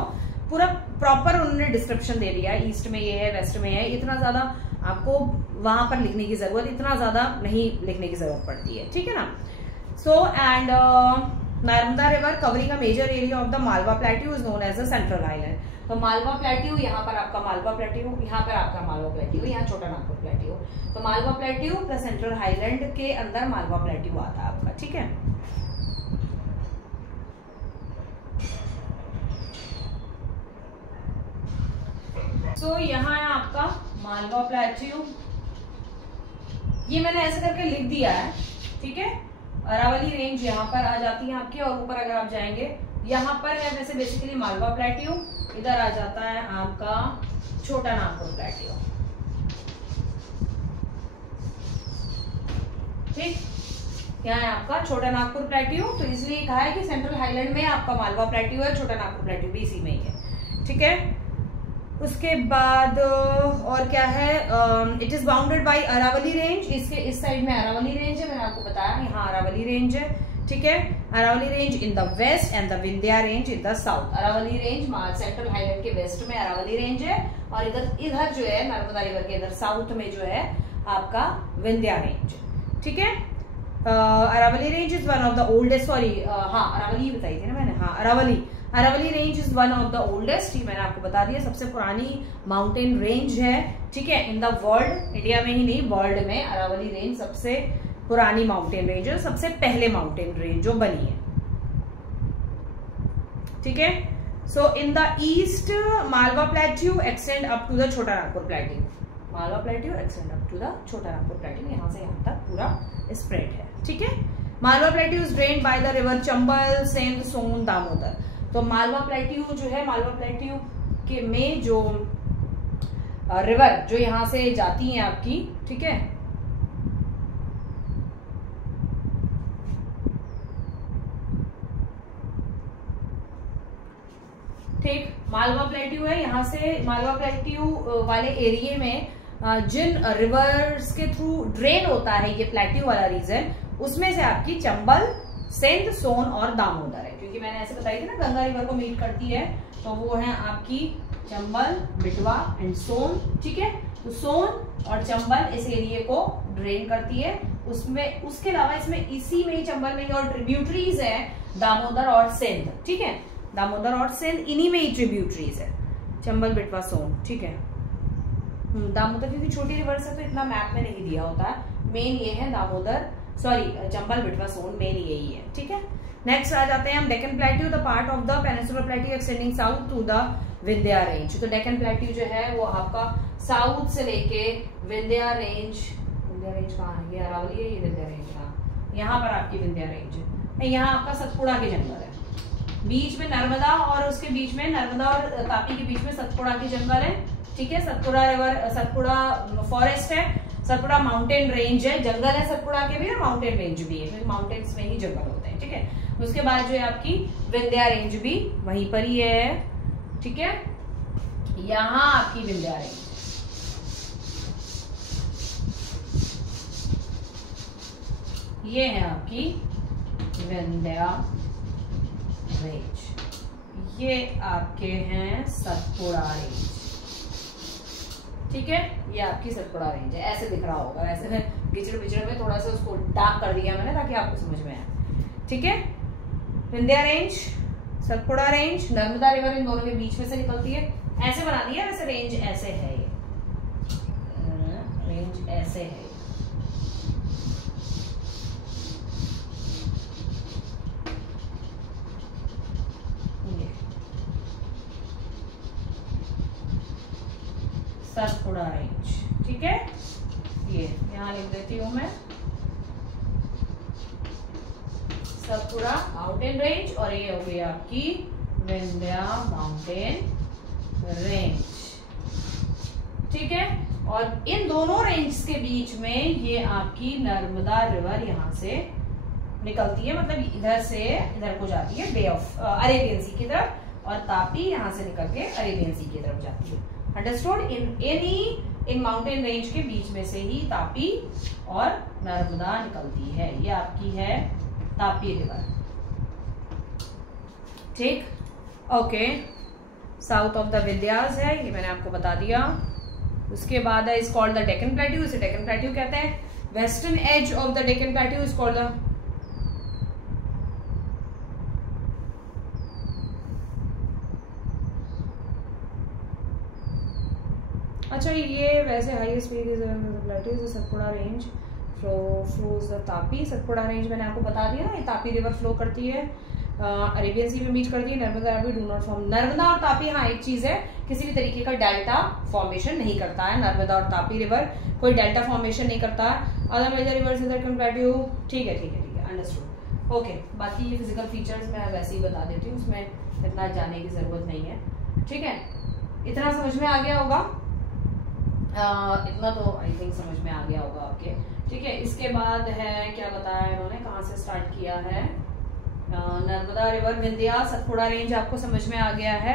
पूरा प्रॉपर उन्होंने डिस्क्रिप्शन दे दिया, ईस्ट में ये है, वेस्ट में है, इतना ज्यादा आपको वहां पर लिखने की जरूरत, इतना ज्यादा नहीं लिखने की जरूरत पड़ती है, ठीक है ना। So and Narmada river covering a major area of the Malwa plateau is known as the central highland. तो मालवा प्लेट्यू, यहाँ पर आपका मालवा प्लेट्यू, यहाँ पर आपका मालवा प्लेट्यू, यहाँ छोटा नागपुर प्लेट्यू। तो Malwa plateau plus central highland के अंदर मालवा प्लेट्यू आता है आपका, ठीक है। सो यहाँ है आपका मालवा प्लेट्यू, ये मैंने ऐसे करके लिख दिया है, ठीक है। अरावली रेंज यहाँ पर आ जाती है आपकी, और ऊपर अगर आप जाएंगे यहाँ पर है वैसे बेसिकली मालवा प्लेट्यू, इधर आ जाता है आपका छोटा नागपुर प्लेट्यू, ठीक। यहाँ है आपका छोटा नागपुर प्लेट्यू, तो इसलिए कहा है कि सेंट्रल हाईलैंड में आपका मालवा प्लेट्यू है, छोटा नागपुर प्लेट्यू भी इसी में ही है, ठीक है। उसके बाद और क्या है, it is bounded by Aravalli range, इसके इस साइड में अरावली रेंज है, मैंने आपको बताया यहाँ अरावली रेंज है, ठीक है। Aravalli range in the west and the Vindhya range in the south. Aravalli range central highland के वेस्ट में अरावली रेंज है, और इधर जो है नर्मदा रिवर के इधर साउथ में जो है आपका विंध्या रेंज, ठीक है। Aravalli range is one of the oldest, sorry हाँ अरावली बताई थी ना मैंने, हाँ Aravalli range is one of the oldest, मैंने आपको बता दिया, सबसे पुरानी माउंटेन रेंज है, ठीक है, इन द वर्ल्ड, इंडिया में ही नहीं वर्ल्ड में अरावली रेंज सबसे पुरानी माउंटेन रेंज है, सबसे पहले माउंटेन रेंज जो बनी है, ठीक है। So in the east Malwa plateau extend up to the Chota Nagpur plateau, Malwa plateau extend up to the Chota Nagpur plateau, यहाँ से यहाँ तक पूरा स्प्रेड है, ठीक है। Malwa plateau is drained by the river Chambal, सेंध, सोन, दामोदर। तो मालवा प्लेट्यू जो है, मालवा प्लेट्यू के में जो रिवर जो यहाँ से जाती है आपकी, ठीक है, ठीक, मालवा प्लेट्यू है, यहाँ से मालवा प्लेट्यू वाले एरिया में जिन रिवर्स के थ्रू ड्रेन होता है ये प्लेट्यू वाला रीजन, उसमें से आपकी चंबल, सेंध, सोन और दामोदर है, क्योंकि मैंने ऐसे बताई थी ना गंगा रिवर को मीट करती है, तो वो है आपकी चंबल, बेटवा एंड सोन, ठीक है। तो सोन और चंबल इस एरिया को ड्रेन करती है, उसमें उसके अलावा इसमें इसी में ही चंबल में ही और ट्रिब्यूटरीज है दामोदर और सेंध, ठीक है, दामोदर और सेंध इन्हीं में ही ट्रिब्यूटरीज है, चंबल, बेटवा, सोन, ठीक है। दामोदर क्योंकि छोटी रिवर्स है तो इतना मैप में नहीं दिया होता है, मेन ये है दामोदर, सॉरी चंबल, बेटवा, सोन, मेन यही है, ठीक है। नेक्स्ट आ जाते हैं हम Deccan plateau, the part of the peninsular plateau extending south to the Vindhya range. तो डेक्कन प्लेट्यू जो है वो आपका साउथ से लेके विंध्या रेंज कहाँ है, ये अरावली है, ये विंध्या रेंज, हाँ यहाँ पर आपकी विंध्या रेंज है, यहाँ आपका सतपुड़ा के जंगल है, बीच में नर्मदा और उसके बीच में नर्मदा और तापी के बीच में सतपुड़ा के जंगल है, ठीक है। सतपुड़ा रिवर, सतपुड़ा फॉरेस्ट है, सतपुड़ा माउंटेन रेंज है, जंगल है सतपुड़ा के भी और माउंटेन रेंज भी है, क्योंकि माउंटेन्स में ही जंगल होते हैं, ठीक है। उसके बाद जो है आपकी विंध्या रेंज भी वहीं पर ही है, ठीक है, यहाँ आपकी विंध्या रेंज, ये है आपकी विंध्या रेंज, ये आपके हैं सतपुड़ा रेंज, ठीक है, ये आपकी सतपुड़ा रेंज है, ऐसे दिख रहा होगा, ऐसे गिचड़ पिचड़ में थोड़ा सा उसको डार्क कर दिया मैंने ताकि आपको समझ में आए, ठीक है। Vindhya range, Satpura range, Narmada river in दोनों के बीच में से निकलती है, ऐसे बना दिया, वैसे रेंज ऐसे है, ये रेंज ऐसे है, सतपुड़ा रेंज, ठीक है। ये यहाँ लिख देती हूँ मैं, सतपुड़ा माउंटेन रेंज, और ये हो गई आपकी विंध्या माउंटेन रेंज, ठीक है। और इन दोनों रेंज के बीच में ये आपकी नर्मदा रिवर यहाँ से निकलती है, मतलब इधर से इधर को जाती है बे ऑफ अरेबियन सी की तरफ, और तापी यहाँ से निकल के अरेबियन सी की तरफ जाती है, अंडरस्टूड। इन माउंटेन रेंज के बीच में से ही तापी और नर्मदा निकलती है, ये आपकी है तापी रिवर, ठीक, okay. South of the Vindhyas है, ये मैंने आपको बता दिया। उसके बाद है is called the Deccan plateau, इसे डेक्कन प्लेट्यू कहते हैं। Western edge of the Deccan plateau is called the, अच्छा ये वैसे highest peak is plateau is Satpura range flows the Tapi. Satpura range मैंने आपको बता दिया ना, ये तापी रिवर फ्लो करती है, अरेबियन सी में मीट करती है, Narmada river do not form. Narmada और तापी, हाँ एक चीज है, किसी भी तरीके का डेल्टा फॉर्मेशन नहीं करता है, नर्मदा और तापी रिवर कोई डेल्टा फॉर्मेशन नहीं करता है। Other major rivers in the plateau, ठीक है ठीक है ठीक है, अंडरस्टूड, ओके। बाकी ये फिजिकल फीचर्स मैं वैसे ही बता देती हूँ, उसमें इतना जाने की जरूरत नहीं है, ठीक है। इतना समझ में आ गया होगा, इतना तो आई थिंक समझ में आ गया होगा आपके, ठीक है। इसके बाद है क्या बताया इन्होंने, कहाँ से स्टार्ट किया है, नर्मदा रिवर, विंध्या, सतपुड़ा रेंज आपको समझ में आ गया है।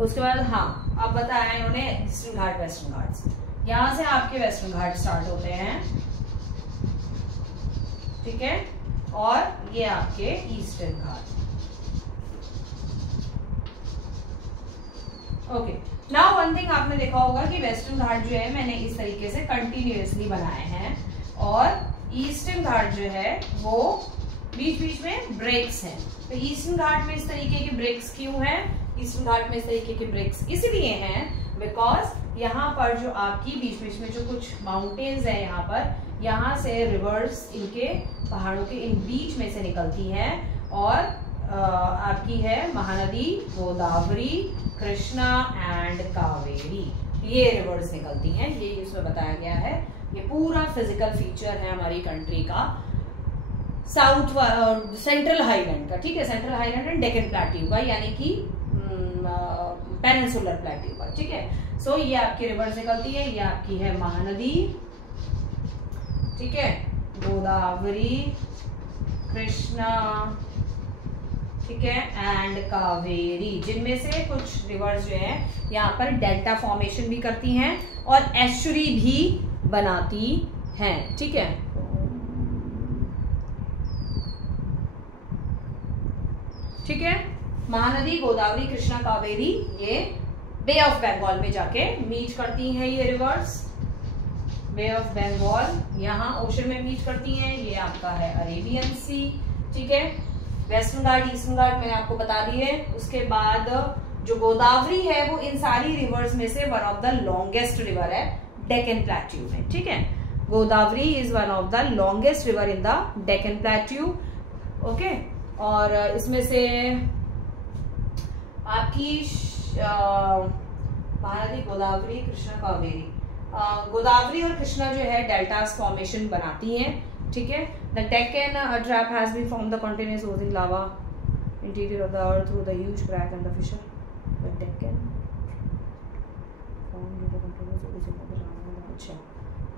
उसके बाद हाँ अब बताया इन्होंने ईस्टर्न घाट वेस्टर्न घाट्स, यहाँ से आपके वेस्टर्न घाट स्टार्ट होते हैं, ठीक है, और ये आपके ईस्टर्न घाट। ओके, नाउ वन थिंग आपने देखा होगा कि वेस्टर्न घाट जो है मैंने इस तरीके से कंटिन्यूअसली बनाए हैं, और ईस्टर्न घाट जो है वो बीच बीच में ब्रेक्स हैं। तो ईस्टर्न घाट में इस तरीके के ब्रेक्स क्यों हैं? ईस्टर्न घाट में इस तरीके के ब्रेक्स इसलिए हैं बिकॉज यहाँ पर जो आपकी बीच बीच में जो कुछ माउंटेन्स है, यहाँ से रिवर्स इनके पहाड़ों के इन बीच में से निकलती हैं, और आपकी है महानदी, गोदावरी, कृष्णा एंड कावेरी, ये रिवर्स निकलती हैं। ये इसमें बताया गया है। ये पूरा फिजिकल फीचर है हमारी कंट्री का साउथ सेंट्रल हाईलैंड का, ठीक है, central highland and Deccan plateau का, यानी कि पेनिनसुलर प्लेट्यू का, ठीक है। सो ये आपकी रिवर्स निकलती है, ये आपकी है महानदी, ठीक है, गोदावरी, कृष्णा, ठीक है, एंड कावेरी, जिनमें से कुछ रिवर्स जो है यहाँ पर डेल्टा फॉर्मेशन भी करती हैं और एस्चुरी भी बनाती हैं, ठीक है। ठीक है, महानदी, गोदावरी, कृष्णा, कावेरी, ये बे ऑफ बंगाल में जाके मीट करती हैं, ये रिवर्स बे ऑफ बंगाल यहाँ ओशन में मीट करती हैं। ये आपका है अरेबियन सी, ठीक है। वेस्टर्न घाट, ईस्टर्न घाट मैंने आपको बता दिए। उसके बाद जो गोदावरी है वो इन सारी रिवर्स में से one of the longest river है डेक्कन प्लेट्यू में, ठीक है। Godavari is one of the longest river in the Deccan plateau, okay. और इसमें से आपकी महानदी, गोदावरी, कृष्णा, कावेरी, गोदावरी और कृष्णा जो है डेल्टास फॉर्मेशन बनाती हैं, ठीक है। The Deccan trap has been form the continuous oozing lava interior of the earth through the huge crack and the fissure. The Deccan form due to continuous oozing of the lava. अच्छा,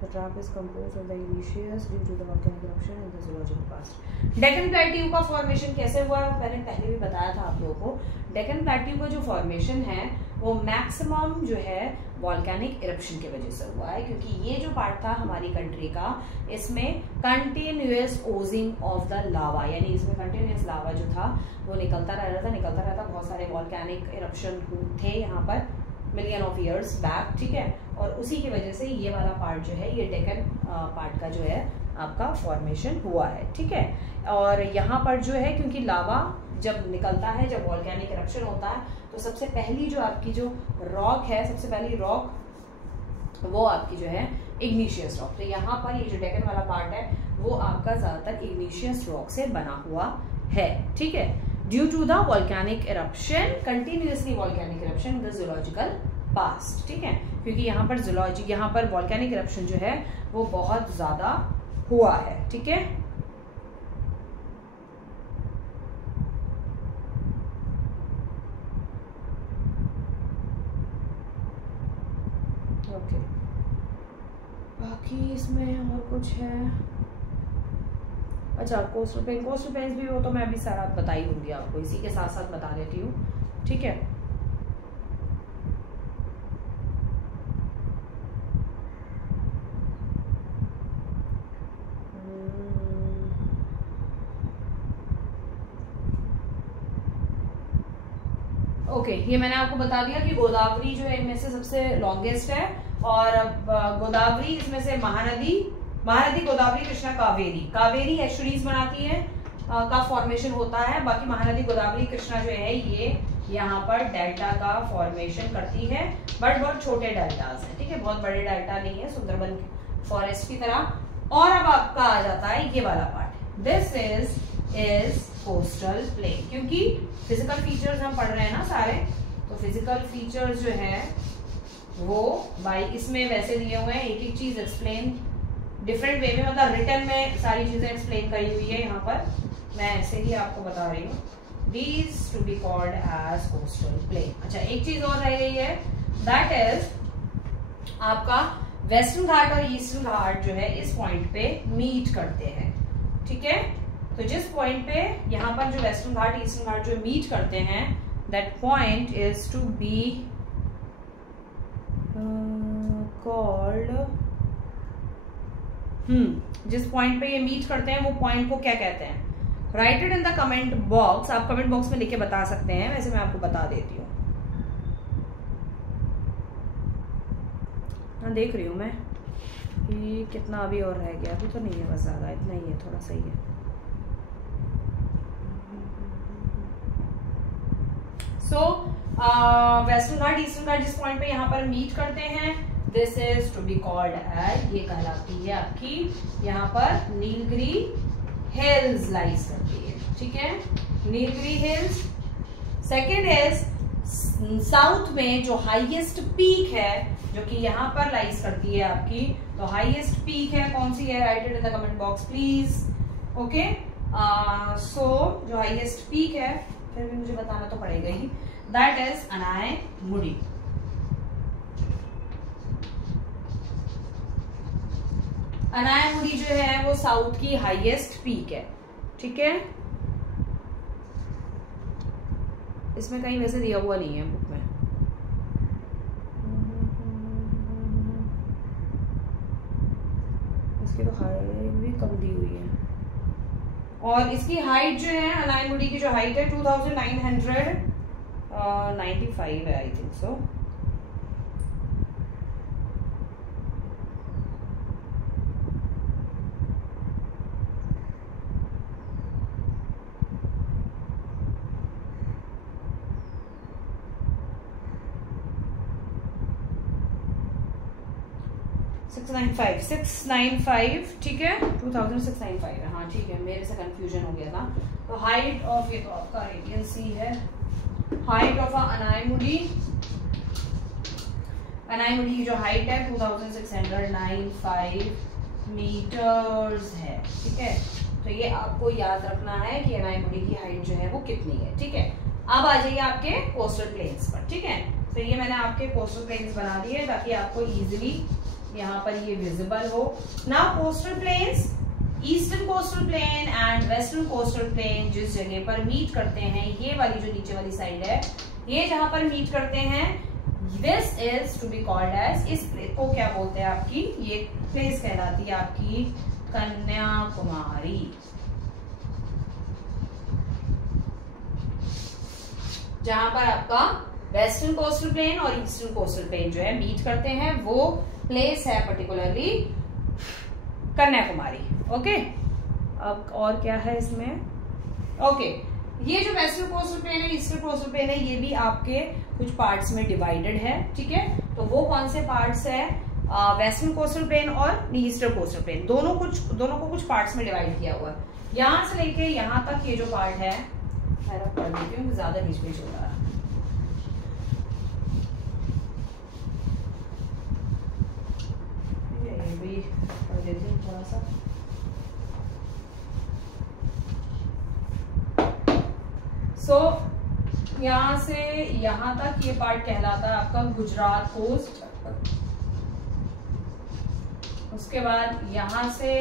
the trap is composed of the igneous due to the volcanic eruption in the geological past. Deccan plateau का formation कैसे हुआ, मैंने पहले भी बताया था आप लोगों को। डेक्कन प्लेट्यू का जो फॉर्मेशन है वो मैक्सिमम जो है वॉल्केनिक इरप्शन की वजह से हुआ है, क्योंकि ये जो पार्ट था हमारी कंट्री का, इसमें कंटिन्यूअस ओजिंग ऑफ द लावा, यानी इसमें कंटिन्यूअस लावा जो था वो निकलता रहता था। बहुत सारे वॉल्केनिक इरप्शन थे यहाँ पर मिलियन ऑफ ईयर्स बैक, ठीक है। और उसी की वजह से ये वाला पार्ट जो है, ये डेक्कन पार्ट का जो है आपका फॉर्मेशन हुआ है, ठीक है। और यहाँ पर जो है क्योंकि लावा जब निकलता है, जब वॉल्केनिक इरप्शन होता है, तो सबसे पहली जो आपकी जो रॉक है, सबसे पहली रॉक वो आपकी जो है इग्निशियस रॉक। तो यहाँ पर ये जो डेक्कन वाला पार्ट है वो आपका ज्यादातर इग्निशियस रॉक से बना हुआ है, ठीक है। Due to the volcanic eruption, continuously volcanic eruption in the geological past, ठीक है, क्योंकि यहाँ पर वॉल्केनिक इरप्शन जो है वो बहुत ज्यादा हुआ है, ठीक है। ओके, बाकी इसमें और कुछ है। अच्छा, कोस्टल प्लेन्स भी हो तो मैं अभी सारा बताई दूंगी आपको, इसी के साथ साथ बता देती हूँ, ठीक है। ओके, ये मैंने आपको बता दिया कि गोदावरी जो है इनमें से सबसे लॉन्गेस्ट है, और गोदावरी इसमें से महानदी, गोदावरी, कृष्णा, कावेरी एस्चुरीज बनाती है का फॉर्मेशन होता है। बाकी महानदी, गोदावरी, कृष्णा जो है ये यहाँ पर डेल्टा का फॉर्मेशन करती है, बट बहुत छोटे डेल्टास हैं, ठीक है, बहुत बड़े डेल्टा नहीं है सुंदरबन फॉरेस्ट की तरह। और अब आपका आ जाता है ये वाला part, this is coastal plain, क्योंकि फिजिकल फीचर्स हम पढ़ रहे हैं ना सारे, तो फिजिकल फीचर्स जो है वो भाई इसमें वैसे दिए हुए हैं, एक एक चीज एक्सप्लेन डिफरेंट वे में, मतलब रिटर्न में सारी चीजें एक्सप्लेन करी हुई है। यहाँ पर मैं ऐसे ही आपको बता रही हूँ, these to be called as coastal plain। अच्छा, एक चीज और रह गई है, दैट इज आपका वेस्टर्न घाट और ईस्टर्न घाट जो है इस पॉइंट पे मीट करते हैं, ठीक है। तो जिस पॉइंट पे यहाँ पर जो वेस्टर्न घाट ईस्टर्न घाट जो मीट करते हैं, that point is to be called, जिस पॉइंट पे ये मीट करते हैं वो पॉइंट को क्या कहते हैं? Right it in the comment box. आप कमेंट बॉक्स में लिख के बता सकते हैं, वैसे मैं आपको बता देती हूँ। हाँ, देख रही हूँ मैं कि कितना अभी और रह गया। अभी तो नहीं है, बस ज्यादा इतना ही है, थोड़ा सही है। सो वेस्टर्न घाट ईस्टर्न घाट जिस पॉइंट पे यहाँ पर मीट करते हैं, this is to be called as, ये कहलाती है आपकी यहाँ पर नीलगिरी हिल्स लाइज करती है, ठीक है, Nilgiri hills. Second is south में जो हाईएस्ट पीक है जो कि यहाँ पर लाइज करती है आपकी, तो हाईएस्ट पीक है कौन सी है? Write it in the comment box please. Okay, so जो हाईएस्ट पीक है, फिर भी मुझे बताना तो पड़ेगा ही, दैट इज अनायमुडी। अनायमुडी जो है वो साउथ की हाईएस्ट पीक है, ठीक है। इसमें कहीं वैसे दिया हुआ नहीं है बुक में। इसकी तो हाइट भी कम दी हुई है, और इसकी हाइट जो है अनायमुडी की जो हाइट है 2995 है, I think so. Six nine five, ठीक है, 2695 है। हाँ ठीक है, मेरे से कंफ्यूजन हो गया था। तो हाइट ऑफ, ये तो आपका रेडियन सी है, हाइट ऑफ अनायमुडी, अनायमुडी की जो हाइट है 2695 मीटर्स है, ठीक है। तो ये आपको याद रखना है कि अनायमुडी की हाइट जो है वो कितनी है, ठीक है। अब आ जाइए आपके कोस्टल प्लेन्स पर, ठीक है। तो ये मैंने आपके कोस्टल प्लेन्स बना दिए ताकि आपको इजीली यहाँ पर ये विजिबल हो। Now coastal planes, eastern coastal plane and western coastal plane जिस जगह पर मीट करते हैं, ये वाली जो नीचे वाली साइड है, ये जहां पर मीट करते हैं, this is to be called as, इस प्लेस को क्या बोलते हैं आपकी, ये प्लेस कहलाती है आपकी कन्याकुमारी। जहां पर आपका वेस्टर्न कोस्टल प्लेन और ईस्टर्न कोस्टल प्लेन जो है मीट करते हैं, वो प्लेस है पर्टिकुलरली कन्याकुमारी। ओके, अब और क्या है इसमें? ओके, ये जो वेस्टर्न कोस्टल प्लेन है, ईस्टर्न कोस्टल प्लेन है, ये भी आपके कुछ पार्ट्स में डिवाइडेड है, ठीक है। तो वो कौन से पार्ट्स है? वेस्टर्न कोस्टल प्लेन और ईस्टर्न कोस्टल प्लेन, दोनों को कुछ पार्ट्स में डिवाइड किया हुआ है। यहां से लेके यहां तक ये जो पार्ट है, मैं पढ़ देती हूँ, ज्यादा बीच बीच हो रहा है। पढ़ देती हूँ थोड़ा सा। सो यहाँ से यहाँ तक ये पार्ट कहलाता है आपका गुजरात कोस्ट। उसके बाद यहाँ से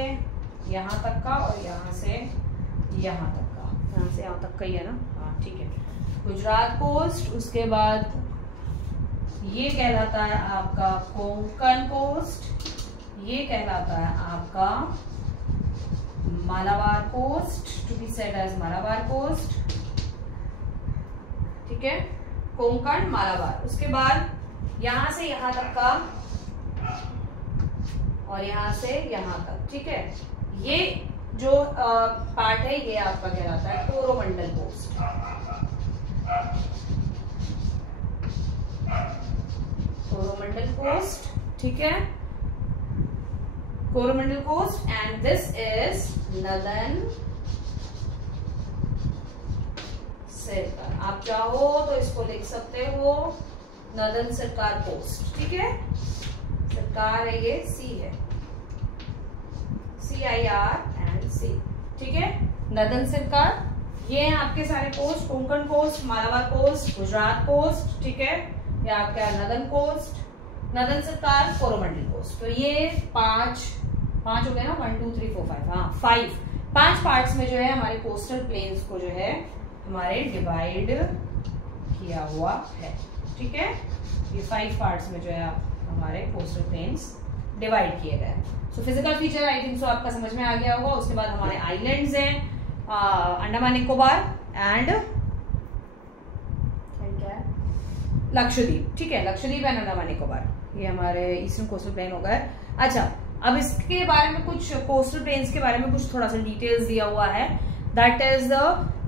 यहाँ तक का और यहाँ से यहाँ तक का, यहाँ से यहाँ तक का ही है ना, हाँ ठीक है, गुजरात कोस्ट। उसके बाद ये कहलाता है आपका कोंकण कोस्ट, ये कहलाता है आपका Malabar coast, to be said as Malabar coast, ठीक है, कोंकण मालाबार। उसके बाद यहां से यहां तक का और यहां से यहां तक, ठीक है, ये जो पार्ट है ये आपका कहलाता है कोरोमंडल कोस्ट। कोरोमंडल कोस्ट, ठीक है, Coromandel coast. And this is northern Circars, आप चाहो तो इसको लिख सकते हो नदन सरकार कोस्ट, ठीक है। सरकार है ये, सी है, CIR, ठीक है, नदन सरकार। ये हैं आपके सारे coast, Konkan coast, Malabar coast, Gujarat coast, ठीक है, ये आपका नदन कोस्ट, नदन सरकार, कोरोमंडल कोस्ट। तो ये पांच हो गए ना, 1 2 3 4 5, हाँ 5 पार्ट्स में जो है हमारे कोस्टल प्लेन्स को जो है हमारे डिवाइड किया हुआ है। ठीक है, ये 5 पार्ट्स में जो है हमारे कोस्टल प्लेन्स डिवाइड किए गए। So physical feature I think so आपका समझ में आ गया होगा। उसके बाद हमारे आइलैंड्स हैं, अंडमान निकोबार एंड लक्षद्वीप। ठीक है, लक्षद्वीप एंड अंडमान निकोबार, ये हमारे ईस्टर्न कोस्टल प्लेन हो गए। अच्छा, अब इसके बारे में कुछ कोस्टल प्लेन्स के बारे में कुछ थोड़ा सा डिटेल्स दिया हुआ है। That is the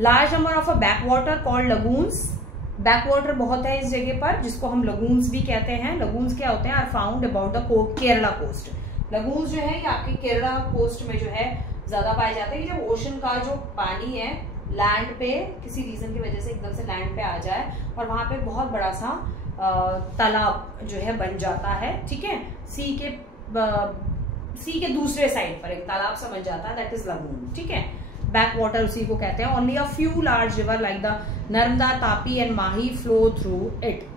large number of a back water called lagoons. Back water बहुत है इस जगह पर, जिसको हम लगून्स भी कहते हैं। लगून्स क्या होते हैं? Are found about the Kerala coast. Lagoons जो है ये आपके केरला कोस्ट में जो है ज्यादा पाए जाते हैं। जब ओशन का जो पानी है लैंड पे किसी रीजन की वजह से एकदम से लैंड पे आ जाए और वहां पे बहुत बड़ा सा तालाब जो है बन जाता है। ठीक है, सी के दूसरे साइड पर एक तालाब सा बन जाता है, दैट इज लगून। ठीक है, बैक वाटर उसी को कहते हैं। Only a few large river like the Narmada, Tapi and Mahi flow through it.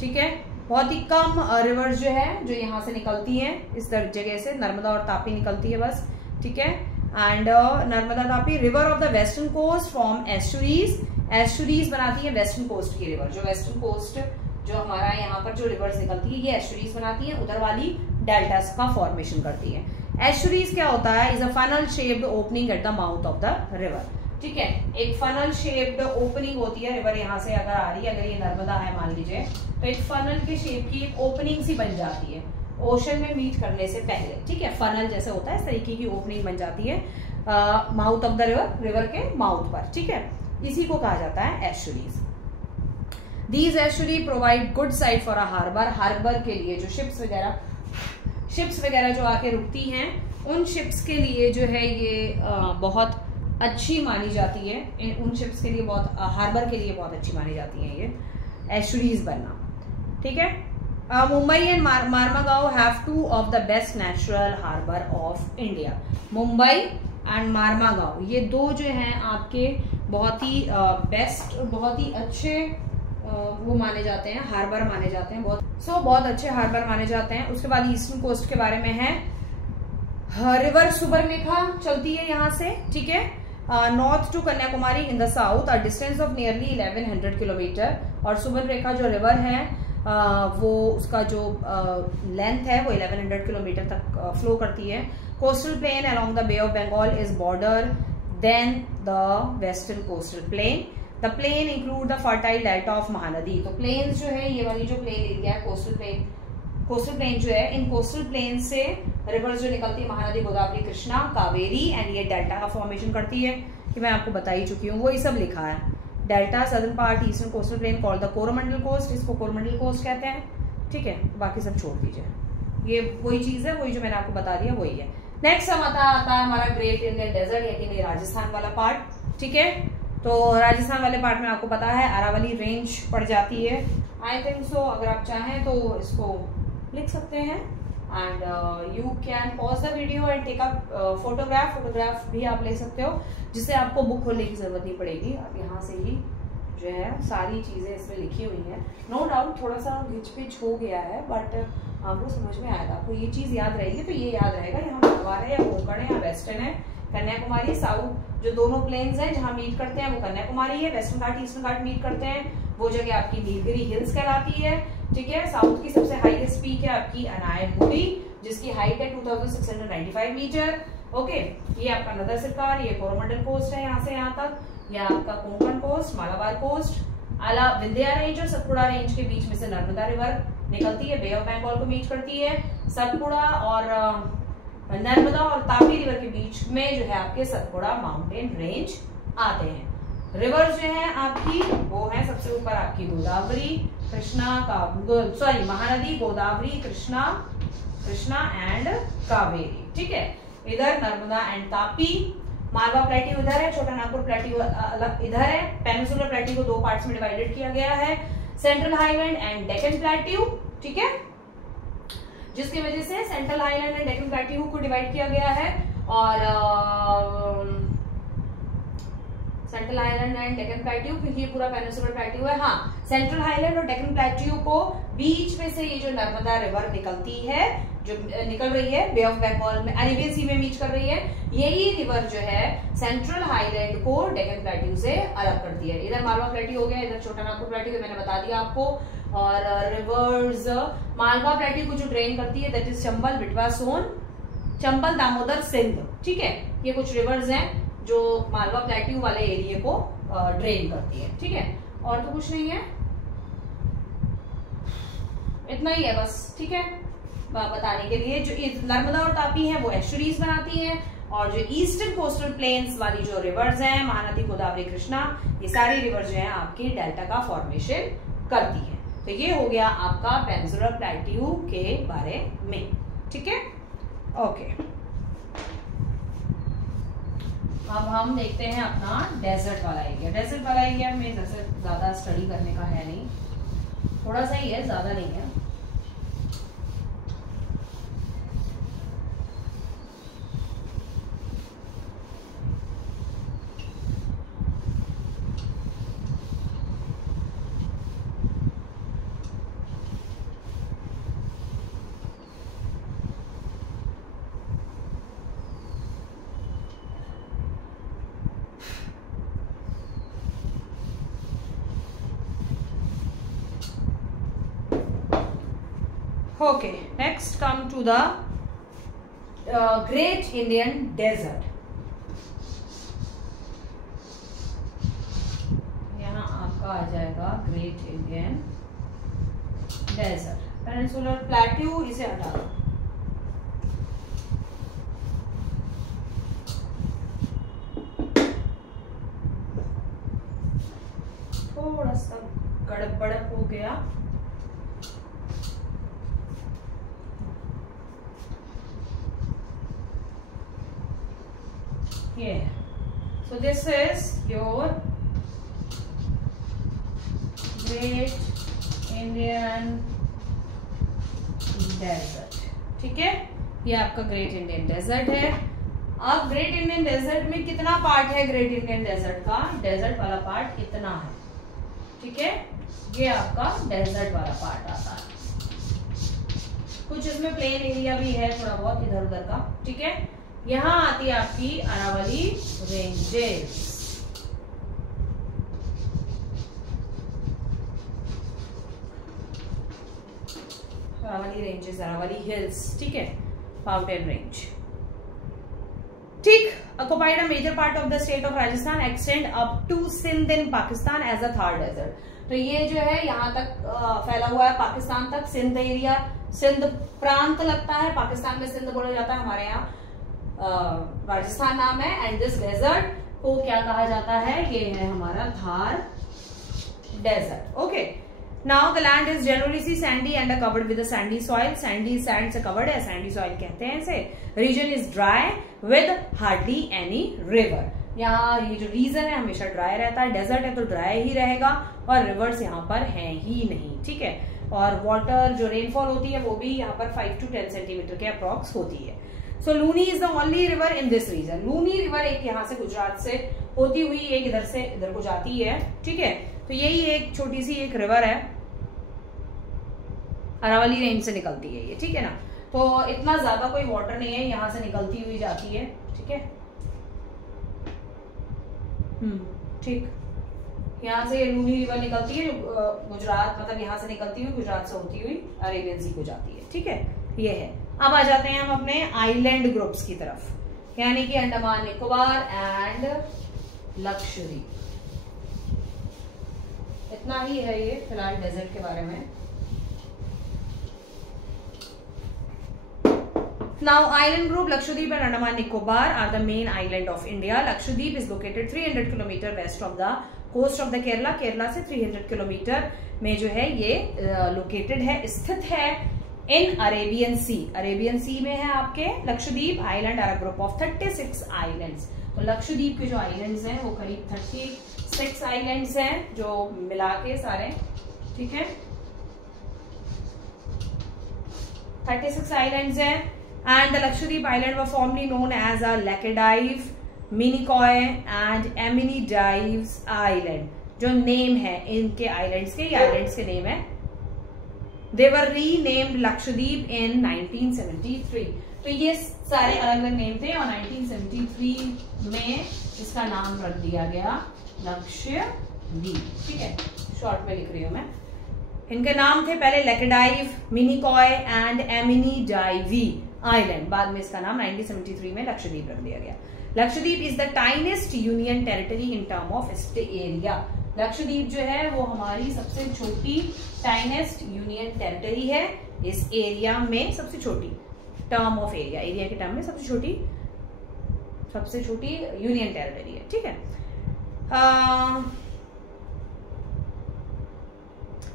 ठीक है, बहुत ही कम रिवर्स जो है जो यहाँ से निकलती हैं इस जगह से, नर्मदा और तापी निकलती है बस। ठीक है, and Narmada Tapi river of the western coast form estuaries. Estuaries बनाती है वेस्टर्न कोस्ट की रिवर। जो वेस्टर्न कोस्ट जो हमारा यहाँ पर जो रिवर्स निकलती है ये एस्चुरीज बनाती है, उधर वाली डेल्टास का फॉर्मेशन करती है। एस्चुरीज क्या होता है? Is a funnel shaped opening at the mouth of the river. ठीक है, एक फनल शेप्ड ओपनिंग होती है। रिवर यहाँ से अगर आ रही है, अगर ये नर्मदा है मान लीजिए, तो एक फनल के शेप की एक ओपनिंग सी बन जाती है ओशन में मीट करने से पहले। ठीक है, फनल जैसे होता है इस तरीके की ओपनिंग बन जाती है mouth of the river, river के माउथ पर। ठीक है, इसी को कहा जाता है estuaries. These estuary provide good site for a harbour. Harbour के लिए जो शिप्स वगैरह जो आके रुकती हैं, उन शिप्स के लिए जो है ये बहुत अच्छी मानी जाती है। उन शिप्स के लिए बहुत, हार्बर के लिए बहुत अच्छी मानी जाती है ये एस्चुरीज बनना। ठीक है, Mumbai and Marmagao have 2 of the best natural harbour of India. Mumbai and Marmagao ये दो जो हैं आपके बहुत ही बेस्ट, बहुत ही अच्छे वो माने जाते हैं, हार्बर माने जाते हैं, बहुत अच्छे हार्बर माने जाते हैं। उसके बाद ईस्टर्न कोस्ट के बारे में है, रिवर सुबर्णरेखा चलती है यहाँ से। ठीक है, north to Kanyakumari in the south, a distance of nearly 1100 kilometre. और सुबर्णरेखा जो रिवर है वो उसका जो लेंथ है वो 1100 किलोमीटर तक फ्लो करती है। Coastal plain along the bay of Bengal is border than the western coastal plain. The plain include the fertile delta of Mahanadi. तो प्लेन्स जो है, ये वाली जो प्लेन एरिया है कोस्टल प्लेन जो है, इन कोस्टल प्लेन से रिवर्स जो निकलती है महानदी, गोदावरी, कृष्णा, कावेरी, एंड ये डेल्टा का फॉर्मेशन करती है कि मैं आपको बता ही चुकी हूँ, वही सब लिखा है। Delta southern part eastern coastal plain called the Coromandel coast, इसको कोरोमंडल कोस्ट कहते हैं। ठीक है, बाकी सब छोड़ दीजिए, ये वही चीज है, वही जो मैंने आपको बता दिया वही है। नेक्स्ट हम आता है हमारा ग्रेट इंडियन डेजर्ट, यानी राजस्थान वाला पार्ट। ठीक है, तो राजस्थान वाले पार्ट में आपको पता है अरावली रेंज पड़ जाती है। आई थिंक सो अगर आप चाहें तो इसको लिख सकते हैं and you can pause the video and take a photograph भी आप ले सकते हो, जिससे आपको बुक खोलने की जरूरत नहीं पड़ेगी। आप यहाँ से ही जो है सारी चीजें इसमें लिखी हुई हैं। नो डाउट थोड़ा सा घिच पिच हो गया है, बट आपको समझ में आएगा। आपको ये चीज याद रहेगी तो ये याद रहेगा, यहाँ मलबार है या कोंकण है या वेस्टर्न है, कन्याकुमारी, साउथ जो दोनों प्लेन्स हैं जहाँ मीट करते हैं वो कन्याकुमारी है, वेस्टर्न घाट ईस्टर्न घाट मीट करते हैं वो जगह आपकी नीलगिरी हिल्स कहलाती है। ठीक है, साउथ की सबसे हाईएस्ट पीक है आपकी अनायगुड़ी, जिसकी हाइट है 2695 मीटर। ओके, ये आपका नदर सरकार, ये कोरोमंडल कोस्ट है यहाँ से यहाँ तक, ये आपका कोंकण कोस्ट, मालाबार कोस्ट, आला विंध्या रेंज और सतपुड़ा रेंज के बीच में से नर्मदा रिवर निकलती है, बे ऑफ बंगाल को मीट करती है। सतपुड़ा और नर्मदा और तापी रिवर के बीच में जो है आपके सतपुड़ा माउंटेन रेंज आते हैं। रिवर्स जो है आपकी वो है सबसे ऊपर आपकी गोदावरी, कृष्णा, महानदी, गोदावरी, कृष्णा एंड कावेरी। ठीक है, इधर नर्मदा एंड तापी, मालवा प्लेट्यू इधर है, छोटा नागपुर प्लेट्यू इधर है। पेनिनसुलर प्लेट्यू को 2 पार्ट्स में डिवाइडेड किया गया है, central highland and Deccan plateau. ठीक है, जिसकी वजह से central highland and Deccan plateau को डिवाइड किया गया है। और central highland and Deccan plateau, क्योंकि ये पूरा पेनिनसुलर प्लेट्यू है। हाँ, सेंट्रल हाईलैंड और डेक्कन प्लेट्यू को बीच में से ये जो नर्मदा रिवर निकलती है, जो निकल रही है बे ऑफ बंगाल में, अरेबियन सी में मीट कर रही है, यही रिवर जो है सेंट्रल हाईलैंड को डेक्कन प्लेट्यू से अलग करती है। इधर मालवा प्लेट्यू हो गया, इधर छोटा नागपुर प्लेट्यू है, मैंने बता दिया आपको। और रिवर्स मालवा प्लेट्यू को जो ड्रेन करती है दैट इज चंबल, बिटवा, सोन, चंबल, दामोदर, सिंध। ठीक है, ये कुछ रिवर्स हैं जो मालवा प्लेट्यू वाले एरिया को ड्रेन करती है। ठीक है, और तो कुछ नहीं है, इतना ही है बस। ठीक है, बताने के लिए जो नर्मदा और तापी है वो एस्चुरीज बनाती हैं, और जो ईस्टर्न कोस्टल प्लेन्स वाली जो रिवर्स हैं, महानदी, गोदावरी, कृष्णा, ये सारी रिवर्स जो है आपकी डेल्टा का फॉर्मेशन करती है। तो ये हो गया आपका पेनिनसुलर प्लेट्यू के बारे में। ठीक है, ओके। अब हम देखते हैं अपना डेजर्ट वाला एरिया। डेजर्ट वाला एरिया में जैसे ज्यादा स्टडी करने का है नहीं, थोड़ा सा ही है, ज्यादा नहीं है। Okay, next come to the Great Indian Desert. यहाँ आपका आ जाएगा great Indian desert. Peninsular plateau इसे हटा दो। थोड़ा सा गड़बड़ हो गया। Yeah. So this is your Great Indian Desert. ठीक है, ये आपका ग्रेट इंडियन डेजर्ट है। अब ग्रेट इंडियन डेजर्ट में कितना पार्ट है ग्रेट इंडियन डेजर्ट का? डेजर्ट वाला पार्ट इतना है। ठीक है, ये आपका डेजर्ट वाला पार्ट आता है। कुछ इसमें प्लेन एरिया भी है थोड़ा बहुत इधर उधर का। ठीक है, यहां आती है आपकी Aravalli ranges. Aravalli ranges, Aravalli hills. ठीक है, माउंटेन रेंज। ठीक, occupied a major part of the state of Rajasthan, extend up to Sindh in Pakistan as a Thar desert. तो ये जो है यहाँ तक फैला हुआ है पाकिस्तान तक। सिंध एरिया, सिंध प्रांत लगता है, पाकिस्तान में सिंध बोला जाता है, हमारे यहाँ राजस्थान नाम है। एंड दिस डेजर्ट को क्या कहा जाता है? ये है हमारा Thar desert. Okay, now the land is generally sandy and covered with sandy soil. Sandy sand से कवर्ड है, सैंडी सॉइल कहते हैं इसे। Region is dry with hardly any river. यहाँ ये जो रीजन है हमेशा ड्राई रहता है, डेजर्ट है तो ड्राई ही रहेगा, और रिवर्स यहाँ पर है ही नहीं। ठीक है, और वाटर जो रेनफॉल होती है वो भी यहाँ पर 5 to 10 सेंटीमीटर के अप्रॉक्स होती है। So Luni is the only river in this region. Luni river एक यहाँ से गुजरात से होती हुई एक इधर से इधर को जाती है। ठीक है, तो यही एक छोटी सी एक रिवर है, अरावली रेंज से निकलती है ये। ठीक है ना, तो इतना ज्यादा कोई वाटर नहीं है, यहाँ से निकलती हुई जाती है। ठीक है, ठीक, यहाँ से लूनी रिवर निकलती है जो गुजरात, मतलब यहाँ से निकलती हुई गुजरात से होती हुई अरेबियन सी को जाती है। ठीक है, ये है। अब आ जाते हैं हम अपने आइलैंड ग्रुप्स की तरफ, यानी कि अंडमान निकोबार एंड लक्षद्वीप। इतना ही है ये फिलहाल डेजर्ट के बारे में। Now island group Lakshadweep and Andaman Nicobar are the main island of India. Lakshadweep is located 300 km west of the coast of the Kerala. Kerala से 300 किलोमीटर में जो है ये लोकेटेड है, स्थित है इन अरेबियन सी। अरेबियन सी में है आपके Lakshadweep. Island are group of 36 islands. तो लक्षद्वीप के जो आइलैंड्स हैं वो करीब 36 आइलैंड्स हैं जो मिला के सारे। ठीक है, 36 आइलैंड्स हैं। And the Lakshadweep Island were formerly known as a Laccadive Minicoy and Amindives island, जो नेम है इनके आइलैंड्स के, ये आइलैंड्स के नेम है। They were renamed Lakshadweep in 1973। तो ये सारे अलग अलग नेम थे और 1973 में इसका नाम रख दिया गया लक्षद्वीप। ठीक है, शॉर्ट में लिख रही हूं मैं। इनके नाम थे पहले लेकेडाइव, मिनिकॉय एंड एमिनिडाइवी आइलैंड। बाद में इसका नाम 1973 में लक्षद्वीप रख दिया गया। Lakshadweep is the tiniest union territory in term of area. Lakshadweep जो है वो हमारी सबसे छोटी टाइनेस्ट यूनियन टेरिटरी है, इस एरिया में सबसे छोटी, टर्म ऑफ एरिया, एरिया के टर्म में सबसे छोटी यूनियन टेरिटरी है। ठीक है,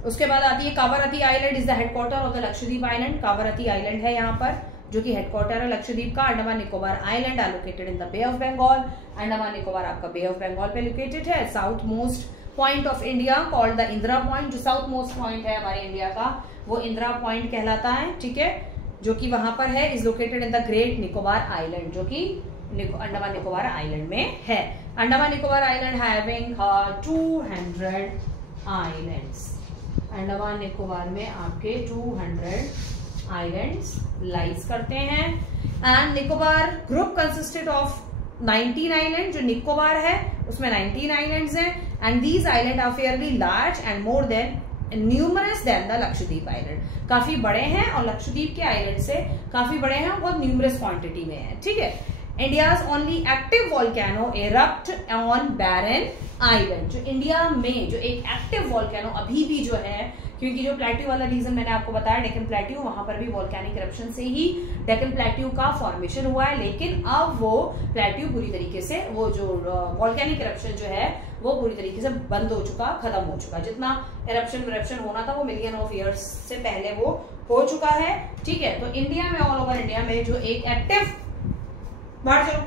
उसके बाद आती है Kavaratti island is the headquarter of the Lakshadweep island. Kavaratti island है यहाँ पर, जो कि हेडक्वार्टर है लक्षद्वीप का। Andaman Nicobar island are located in the bay of Bengal. Andaman Nicobar आपका बे ऑफ बंगाल पे लोकेटेड है। South most point of India called the Indira point, जो साउथ मोस्ट पॉइंट है हमारे इंडिया का वो इंदिरा पॉइंट कहलाता है। ठीक है, जो कि वहां पर है, is located in the great Nicobar island, जो कि अंडमान निकोबार आइलैंड में है। Andaman Nicobar island having 200 islands. Andaman Nicobar में आपके 200 आइलैंड्स लाइज करते हैं। And Nicobar group consisted of 19 island, जो निकोबार है उसमें 19 आइलैंड्स हैं। And these island are fairly large and more than numerous than the Lakshadweep island. काफी बड़े हैं और लक्षद्वीप के आइलैंड से काफी बड़े हैं, बहुत न्यूमरस क्वांटिटी में है। ठीक है, India's only active volcano erupt on Barren Island. जो इंडिया में जो एक एक्टिव वॉल्केनो अभी भी जो है, क्योंकि जो प्लेट्यू वाला रीजन मैंने आपको बताया डेक्कन प्लेट्यू, वहां पर भी वॉल्केनिक इरप्शन से ही डेक्कन प्लेट्यू का फॉर्मेशन हुआ है। लेकिन अब वो प्लेट्यू पूरी तरीके से, वो जो वॉल्केनिक इरप्शन जो है वो पूरी तरीके से बंद हो चुका, खत्म हो चुका। जितना इरप्शन होना था वो मिलियन ऑफ ईयर्स से पहले वो हो चुका है। ठीक है, तो इंडिया में, ऑल ओवर इंडिया में जो एक एक्टिव, बाहर चलो,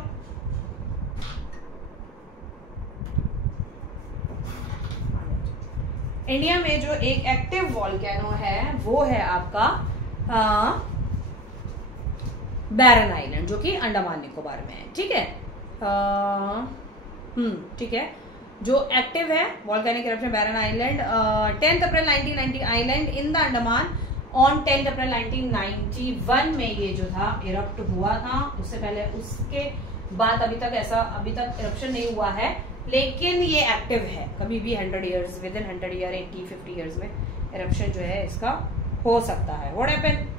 इंडिया में जो एक एक्टिव वॉल्केनो है वो है आपका बैरन आइलैंड, जो कि अंडमान निकोबार में है। ठीक है, ठीक है, जो एक्टिव है volcanic eruption Barren Island. 10 April 1990 island in the Andaman on 10 April 1991 में ये जो था इरप्ट हुआ था। उससे पहले, उसके बाद अभी तक इरप्शन नहीं हुआ है, लेकिन ये एक्टिव है। कभी भी 100 years, with in 100 year, 80-50 years में इरप्शन जो है इसका हो सकता है। What happened?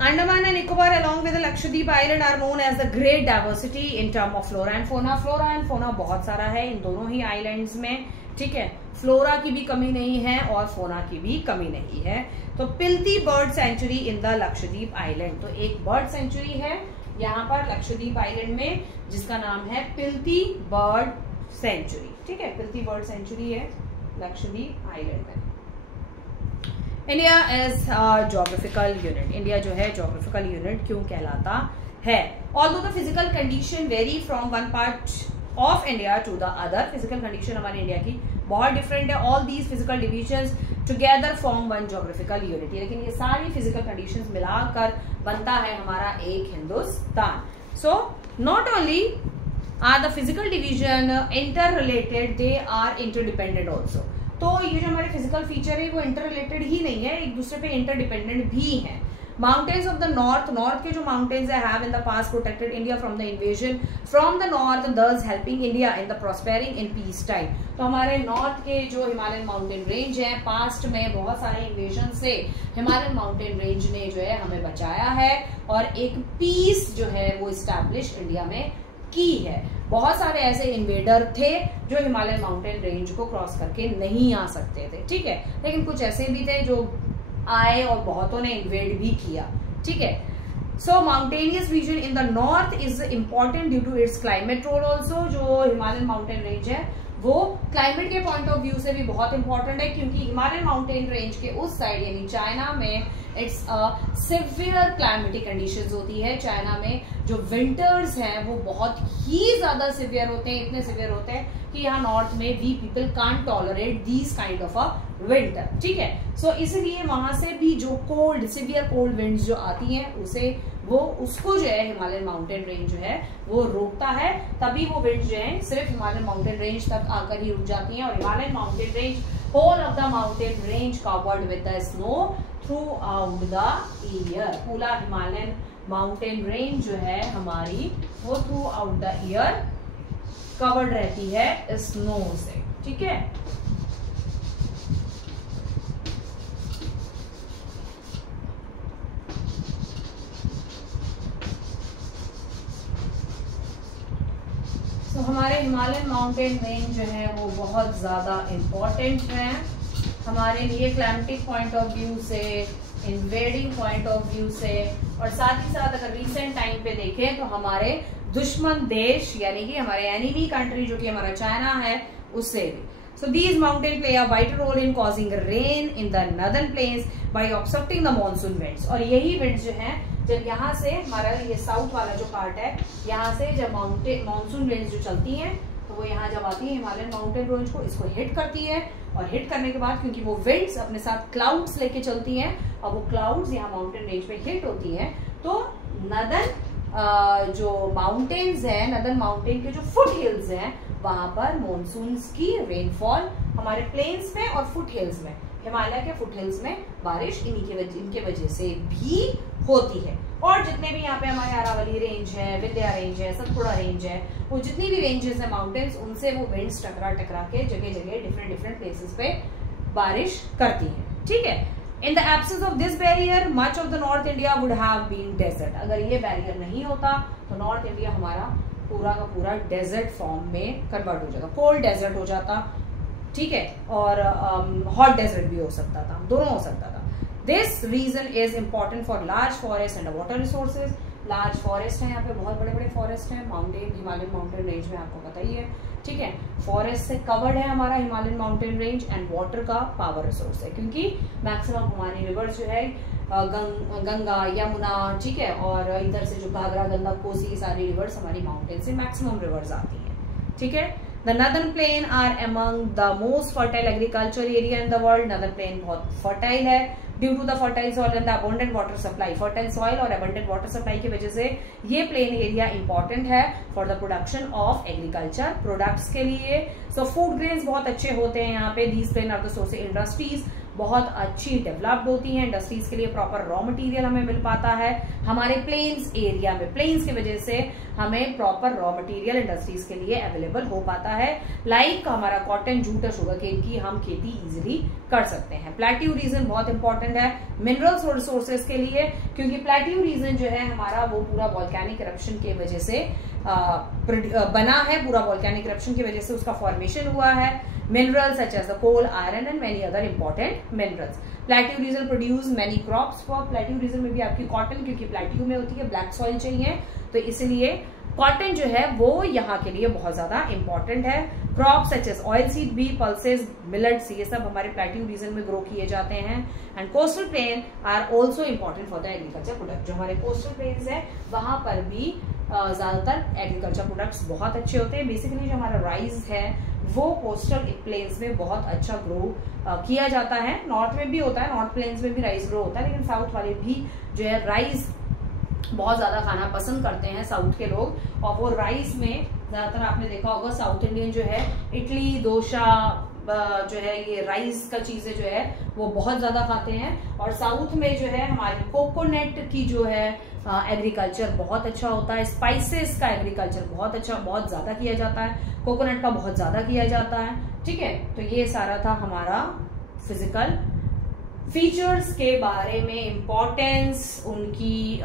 Andaman and Nicobar along with the Lakshadweep Island are known as the great diversity in term of flora and fauna. Flora and fauna बहुत सारा है इन दोनों ही आइलैंड्स में। ठीक है, फ्लोरा की भी कमी नहीं है और फोना की भी कमी नहीं है। तो Pitti bird sanctuary in the Lakshadweep island, तो एक बर्ड सेंचुरी है यहाँ पर लक्षद्वीप आइलैंड में, जिसका नाम है पिल्ती बर्ड सेंचुरी। ठीक है, पिल्ती बर्ड सेंचुरी है लक्षद्वीप आइलैंड में। India as geographical unit, India जो है जोग्राफिकल यूनिट क्यों कहलाता है? Although the physical condition vary from one part of India to the other, physical condition हमारे इंडिया की बहुत डिफरेंट है। All these physical divisions together form one geographical unit, लेकिन ये सारी फिजिकल कंडीशंस मिलाकर बनता है हमारा एक Hindustan. So not only are the physical division interrelated, they are interdependent also. तो ये जो हमारे फिजिकल फीचर है वो इंटर रिलेटेड ही नहीं है, एक दूसरे पे इंटरडिपेंडेंट भी है। Mountains of the north, north के जो mountains have in the past protected India from the invasion from the north, thus helping India in the prospering in peace time. तो हमारे नॉर्थ के जो हिमालयन माउंटेन रेंज है, past में बहुत सारे इन्वेजन से हिमालयन माउंटेन रेंज ने जो है हमें बचाया है और एक पीस जो है वो इस्टेब्लिश इंडिया में की है। बहुत सारे ऐसे इन्वेडर थे जो हिमालयन माउंटेन रेंज को क्रॉस करके नहीं आ सकते थे। ठीक है, लेकिन कुछ ऐसे भी थे जो आए और बहुतों ने इन्वेड भी किया। ठीक है, so mountainous region in the north is important due to its climate role also. जो हिमालयन माउंटेन रेंज है वो क्लाइमेट के पॉइंट ऑफ व्यू से भी बहुत इंपॉर्टेंट है, क्योंकि हिमालयन माउंटेन रेंज के उस साइड यानी चाइना में इट्स सिवियर क्लाइमेटिक कंडीशंस होती है। चाइना में जो विंटर्स हैं वो बहुत ही ज्यादा सिवियर होते हैं, इतने सिवियर होते हैं कि यहाँ नॉर्थ में we people can't tolerate these kind of a winter, ठीक है। सो इसलिए वहां से भी जो कोल्ड, सिवियर कोल्ड विंड्स जो आती हैं उसको जो है हिमालयन माउंटेन रेंज जो है वो रोकता है, तभी वो विंड जो है सिर्फ हिमालयन माउंटेन रेंज तक आकर ही रुक जाती हैं। और Himalayan mountain range, whole of the mountain range covered with the snow throughout the year. पूरा हिमालयन माउंटेन रेंज जो है हमारी वो throughout the year covered रहती है स्नो से, ठीक है। तो हमारे हिमालयन माउंटेन रेंज जो है वो बहुत ज़्यादा इम्पोर्टेंट है हमारे लिए, क्लाइमेटिक पॉइंट ऑफ व्यू से, इन्वेडिंग पॉइंट ऑफ व्यू से, और साथ ही साथ अगर रिसेंट टाइम पे देखें तो हमारे दुश्मन देश यानी कि हमारे एनिमी कंट्री जो कि हमारा चाइना है उससे भी। So these mountain play a vital role in causing rain in the northern plains by obstructing the monsoon winds। और यही winds जो हैं जब यहाँ से हमारा ये साउथ वाला जो पार्ट है, यहाँ से जब मानसून विंड्स जो चलती हैं तो वो यहाँ जब आती है हिमालयन माउंटेन रेंज को, इसको हिट करती है, और हिट करने के बाद क्योंकि वो विंड्स अपने साथ क्लाउड्स लेके चलती हैं और वो क्लाउड्स यहाँ माउंटेन रेंज पे हिट होती हैं, तो नदर्न जो माउंटेन्स हैं, नदर्न माउंटेन के जो फुट हिल्स हैं वहां पर मॉनसून्स की रेनफॉल हमारे प्लेन्स में और फुट हिल्स में, हिमालय के फुट हिल्स में बारिश इनके वजह से भी होती है। और जितने भी यहाँ पे हमारे अरावली रेंज है, विंध्या रेंज है, सतपुड़ा रेंज है, वो जितनी भी रेंजेस है माउंटेन्स, उनसे वो विंड्स टकरा के जगह जगह डिफरेंट प्लेसेस पे बारिश करती है, ठीक है। In the absence of this barrier, much of the North India would have been desert। अगर ये बैरियर नहीं होता तो नॉर्थ इंडिया हमारा पूरा का पूरा डेजर्ट फॉर्म में कन्वर्ट हो जाता, कोल्ड डेजर्ट हो जाता, ठीक है, और हॉट डेजर्ट भी हो सकता था, दोनों हो सकता था। This region is important for large forest and water resources. Large forest है यहाँ पे, बहुत बड़े बड़े फॉरेस्ट हैं माउंटेन, हिमालयन माउंटेन रेंज में, आपको पता ही है, ठीक है। फॉरेस्ट से कवर्ड है हमारा Himalayan mountain range, and water का पावर रिसोर्स है क्योंकि मैक्सिमम हमारी रिवर्स जो है गंगा, यमुना, ठीक है, और इधर से जो घाघरा, गंगा, कोसी, सारी रिवर्स हमारी माउंटेन से मैक्सिमम रिवर्स आती हैं, ठीक है। The northern plain are among the most fertile agriculture area in the world. Northern plain बहुत फर्टाइल है due to the fertile soil and the abundant water supply. Fertile soil और abundant water supply की वजह से ये plain area important है for the production of agriculture products के लिए। सो फूड ग्रेन्स बहुत अच्छे होते हैं यहाँ पे। These plain are the source industries बहुत अच्छी डेवलप्ड होती हैं, इंडस्ट्रीज के लिए प्रॉपर रॉ मटेरियल हमें मिल पाता है हमारे प्लेन्स एरिया में। प्लेन्स की वजह से हमें प्रॉपर रॉ मटेरियल इंडस्ट्रीज के लिए अवेलेबल हो पाता है, लाइक हमारा कॉटन, जूट और शुगर केन की हम खेती इजीली कर सकते हैं। प्लेट्यू रीजन बहुत इंपॉर्टेंट है मिनरल्स और रिसोर्सेज के लिए, क्योंकि प्लेट्यू रीजन जो है हमारा वो पूरा वॉल्केनिक इरप्शन की वजह से बना है, पूरा वॉल्केनिक इरप्शन की वजह से उसका फॉर्मेशन हुआ है। Minerals such as the coal, iron and many other important minerals. Plateau region produce many crops for plateau region में भी आपकी कॉटन, क्योंकि प्लेट्यू में होती है, ब्लैक सॉइल चाहिए, तो इसलिए कॉटन जो है वो यहाँ के लिए बहुत ज्यादा इंपॉर्टेंट है। Crop such as oil seed, बी, पल्सेस, मिलेट्स, ये सब हमारे प्लेट्यू रीजन में ग्रो किए जाते हैं। And coastal plain are also important for the agriculture product. जो हमारे कोस्टल प्लेन्स है वहां पर भी ज्यादातर एग्रीकल्चर प्रोडक्ट्स बहुत अच्छे होते हैं। बेसिकली जो हमारा राइस है वो कोस्टल प्लेन्स में बहुत अच्छा ग्रो किया जाता है। नॉर्थ में भी होता है, नॉर्थ प्लेन्स में भी राइस ग्रो होता है, लेकिन साउथ वाले भी जो है राइस बहुत ज्यादा खाना पसंद करते हैं साउथ के लोग। और वो राइस में ज्यादातर आपने देखा होगा साउथ इंडियन जो है इडली, डोसा जो है, ये राइस का चीजें जो है वो बहुत ज्यादा खाते हैं। और साउथ में जो है हमारी कोकोनट की जो है एग्रीकल्चर बहुत अच्छा होता है। स्पाइसेस का एग्रीकल्चर बहुत अच्छा, बहुत ज्यादा किया जाता है, कोकोनट का बहुत ज्यादा किया जाता है, ठीक है। तो ये सारा था हमारा फिजिकल फीचर्स के बारे में, इम्पोर्टेंस, उनकी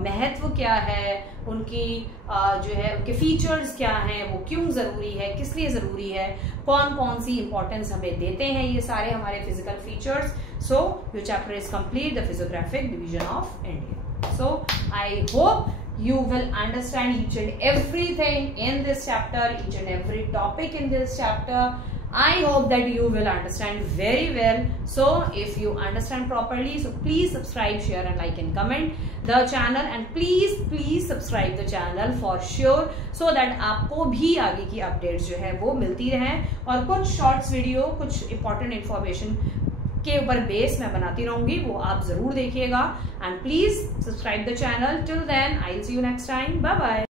महत्व क्या है, उनकी जो है उनके फीचर्स क्या हैं, वो क्यों जरूरी है, किस लिए जरूरी है, कौन कौन सी इंपॉर्टेंस हमें देते हैं ये सारे हमारे physical features. So your chapter is complete, the physiographic division of India. So I hope you will understand each and everything in this chapter, each and every topic in this chapter. I hope that you will understand very well. So if you understand properly, so please subscribe, share and like and comment the channel, and please subscribe the channel for sure, so that आपको भी आगे की updates जो है वो मिलती रहें, और कुछ शॉर्ट्स वीडियो, कुछ इंपॉर्टेंट इंफॉर्मेशन के ऊपर बेस मैं बनाती रहूंगी, वो आप जरूर देखिएगा. And please subscribe the channel. Till then I will see you next time. Bye bye.